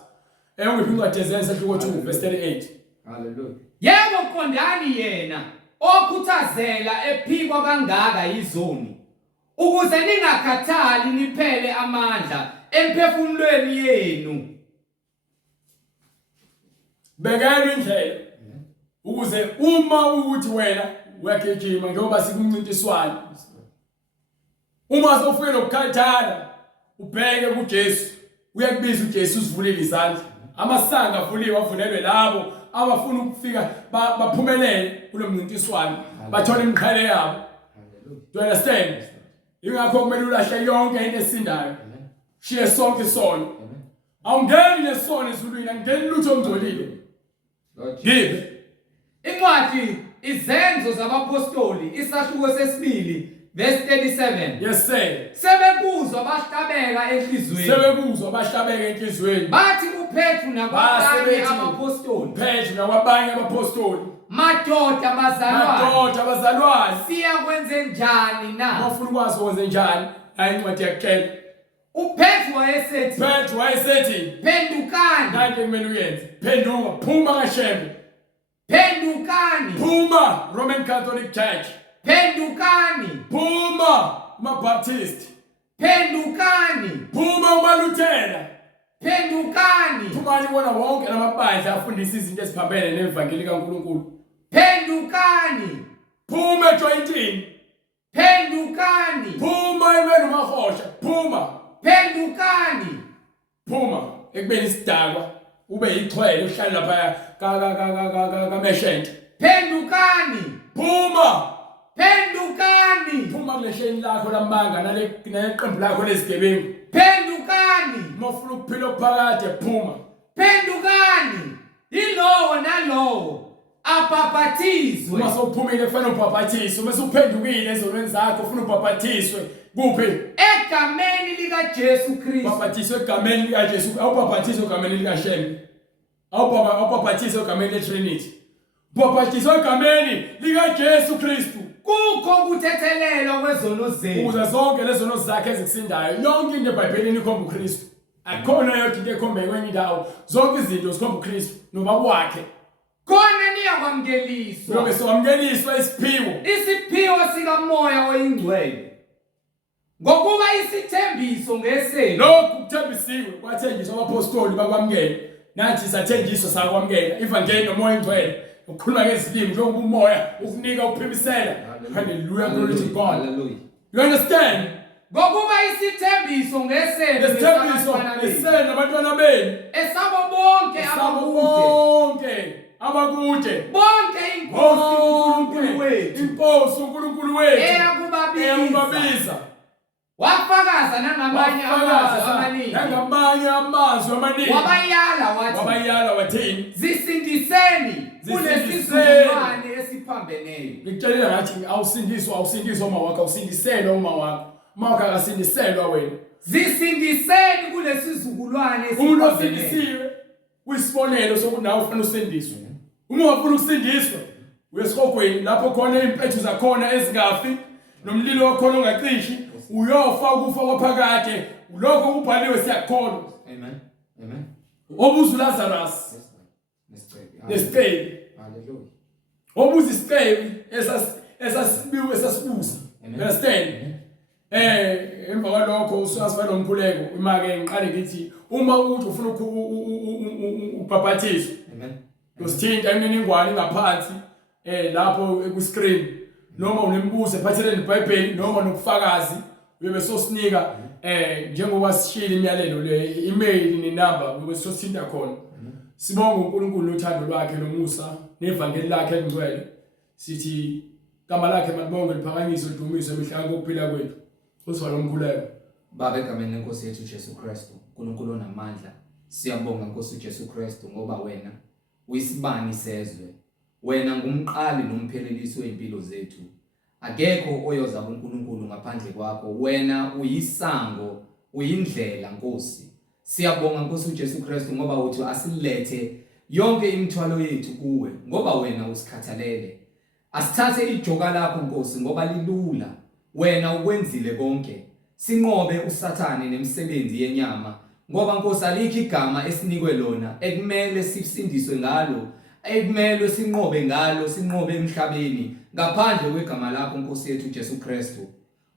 ungiphi incwadi ezenza hluko 2 verse 38. Hallelujah. Yebo qondani yena okhuthazela ephikwa kangaka izoni ukuze ningakhathali niphele amandla emphefumulweni yenu. Bekela indlela ukuze uma ukuthi wena uyagijima njengoba sikumncintiswano uma sofuna ukukhathala ubheke kuJesu uyakubiza uJesu usivulile izandla amasanga avuliwe avulelwe labo abafuna ukufika baphumelele kulomncintiswano bathola imiqhele yabo. Do you understand? Ingakho kumele ulahle yonke into esindayo shiye sonke isono awungeni nesono ezulwini angeni lutho ongcolile give incwadi izenzo zabapostoli isahluko sesibili verse 37. Yes sir. Sebekuzwa bahlabeka enhlizweni bathi uPetru nakwabanye abapostoli madoda bazalwane siya kwenze njani na bafuna ukwazi ukwenze njani hayi incwadi yakutshela uPetru wayesethi phendukani kanti kumele uyenze phenduka phuma kaShembe phendukani phuma Roman Catholic Church phendukani phuma maBaptist phendukani phuma uMaluthela phendukani phuma libona wonke lamabandla afundisa izinto eziphambene nevangeli likaNkulunkulu phendukani phuma ejointini phendukani phuma emeni umahosha phuma phendukani phuma ekubeni isidakwa ube yichwele uhlala lapha kameshente phendukani phuma kulesheni lakho lamanga naleqembu lakho lezigebengu phendukani mafuna ukuphila okuphakade phuma phendukani yilowo nalowo abhabhathizwe uma sowuphumile kufanele ubhabhathiswe uma sewuphendukile ezonweni zakho ufuna ubhabhathiswe kuphi egameni likaJesu Kristu ubhabhathiswe egameni likaJesu awubhabhathiswe egameni likaShembe awubhabhathiswe egameni leTrinity ubhabhathiswe egameni likaJesu Kristu kukho ukuthethelelwa kwezono zenu ukuze zonke lezono zakhe ezikusindayo yonke into eBhayibhelini ikhomba uKristu akhona yodwa into ekhomba kwenye indawo zonke izinto zikhomba uKristu nobaba wakhe khona niyakwamukeliswa lokho sikwamkeliswa isiphiwo sikamoya oyingcwele ngokuba isithembiso ngesenu lokhu kuthembisiwe kwathenjiswa abapostoli bakwamukela nathi sathenjiswa sakwamukela ivangeli nomoya oyingcwele ukukhuluma ngezilimi njengoba umoya ukunika ukuphimisela. Hallelujah, glory to God. Hallelujah. You understand? Ngokuba isithembiso ngesenu abantwana benu esabo bonke abakude bonke inkosi uNkulunkulu wethu eyakubabiza wafakaza nangamanye amazwi amaningi wabayala wathi wathini zisindiseni kulesizukulwane okuphambeneyo. Ngikutshelela ngathi awusindiswa uma wakho, awusindiselwa uma wakho. Uma wakho akasindiselwa wena. Zisindiseni kulesi sizukulwane Umuntu osindisiwe uyisibonelo sokuthi nawe ufuna usindiswe. Uma ufuna ukusindiswa uyesihogweni lapho khona impethu zakhona ezingafi nomlilo wakhona ongacishi uyofa ukufa kwaphakade lokho kubhaliwe siyakholwa. Amen. Amen. Obuza uLazarus nesicebi. Hallelujah. Obuza isicebi esasibiwe esasibusa. Understand? Emva kwalokho usasifana nomkhuleko imake ngiqale ngithi uma uthi ufuna ubhabhathizo. Amen. Usithinta imininingwane ngaphansi lapho ku screen noma unembuzo ephathelene neBhayibheli noma nokufakazi uyobe sosinika njengoba sishila imiyalelo le email nenamba uyobe sosithinta khona. Sibonga uNkulunkulu nothando lwakhe nomusa nevangeli lakhe elingcwele. Sithi igama lakhe malibonge liphakanyiswe lidumiswe emhlabeni kokuphila kwethu. Usivala umkhuleko. Baba egameni lenkosi yethu Jesu Kristu, uNkulunkulu onamandla, siyabonga Nkosi uJesu Kristu ngoba wena uyisibani sezwe. Wena ngumqali nomphelelisi weimpilo zethu. Akekho oyoza kuNkulunkulu ngaphandle kwakho. Wena uyisango, uyindlela Nkosi. Siyabonga Nkosi uJesu Kristu ngoba uthi asilethe yonke imithwalo yethu kuwe ngoba wena usikhathalele. Asithathe ijoka lakho Nkosi ngoba lilula. Wena ukwenzile konke. Sinqobe uSathane nemisebenzi yenyama ngoba Nkosi alikho igama esinikwe lona ekumele sisindiswe ngalo, ekumele sinqobe ngalo, sinqobe emhlabeni ngaphandle kwegama lakho Nkosi yethu Jesu Kristu.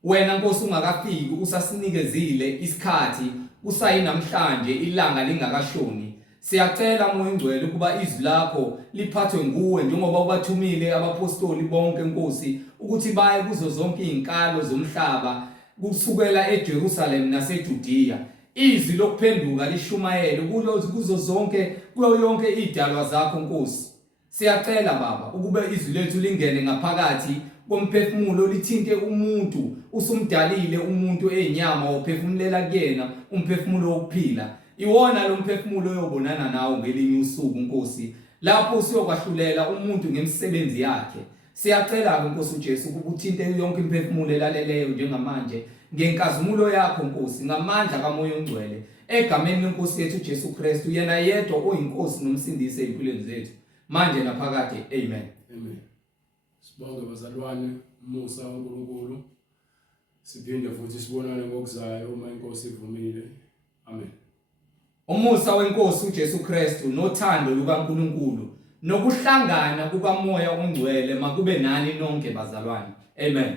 Wena Nkosi ungakafiki usasinikezile isikhathi usayinamhlanje ilanga lingakashoni. Siyacela Moya Ngcwele ukuba izwi lakho liphathwe nguwe njengoba ubathumile abapostoli bonke Nkosi ukuthi baye kuzo zonke izinkalo zomhlaba kusukela eJerusalem naseJudiya. Izwi lokuphenduka lishumayele kuyo yonke idalwa zakho Nkosi. Siyacela Baba ukuba izwi lethu lingene ngaphakathi komphefumulo lithinte umuntu usumdalile umuntu ezinyama ophefumulela kuyena umphefumulo wokuphila. Iwona lo mphefumulo oyobonana nawo ngelinye usuku Nkosi lapho usiyokwahlulela umuntu ngemisebenzi yakhe. Siyacela Nkosi uJesu ukuba uthinte yonke imphefumulo elaleleyo njengamanje ngenkazimulo yakho Nkosi ngamandla kaMoya Ongcwele egameni lenkosi yethu Jesu Kristu yena yedwa oyinkosi nomsindisi empilweni zethu manje naphakade. Amen. Amen. Sibonge bazalwane umusa kaNkulunkulu. Siphinde futhi sibonane ngokuzayo uma inkosi ivumile. Amen. Umusa wenkosi uJesu Kristu nothando lukaNkulunkulu nokuhlangana kukaMoya Ongcwele makube nani nonke bazalwane. Amen.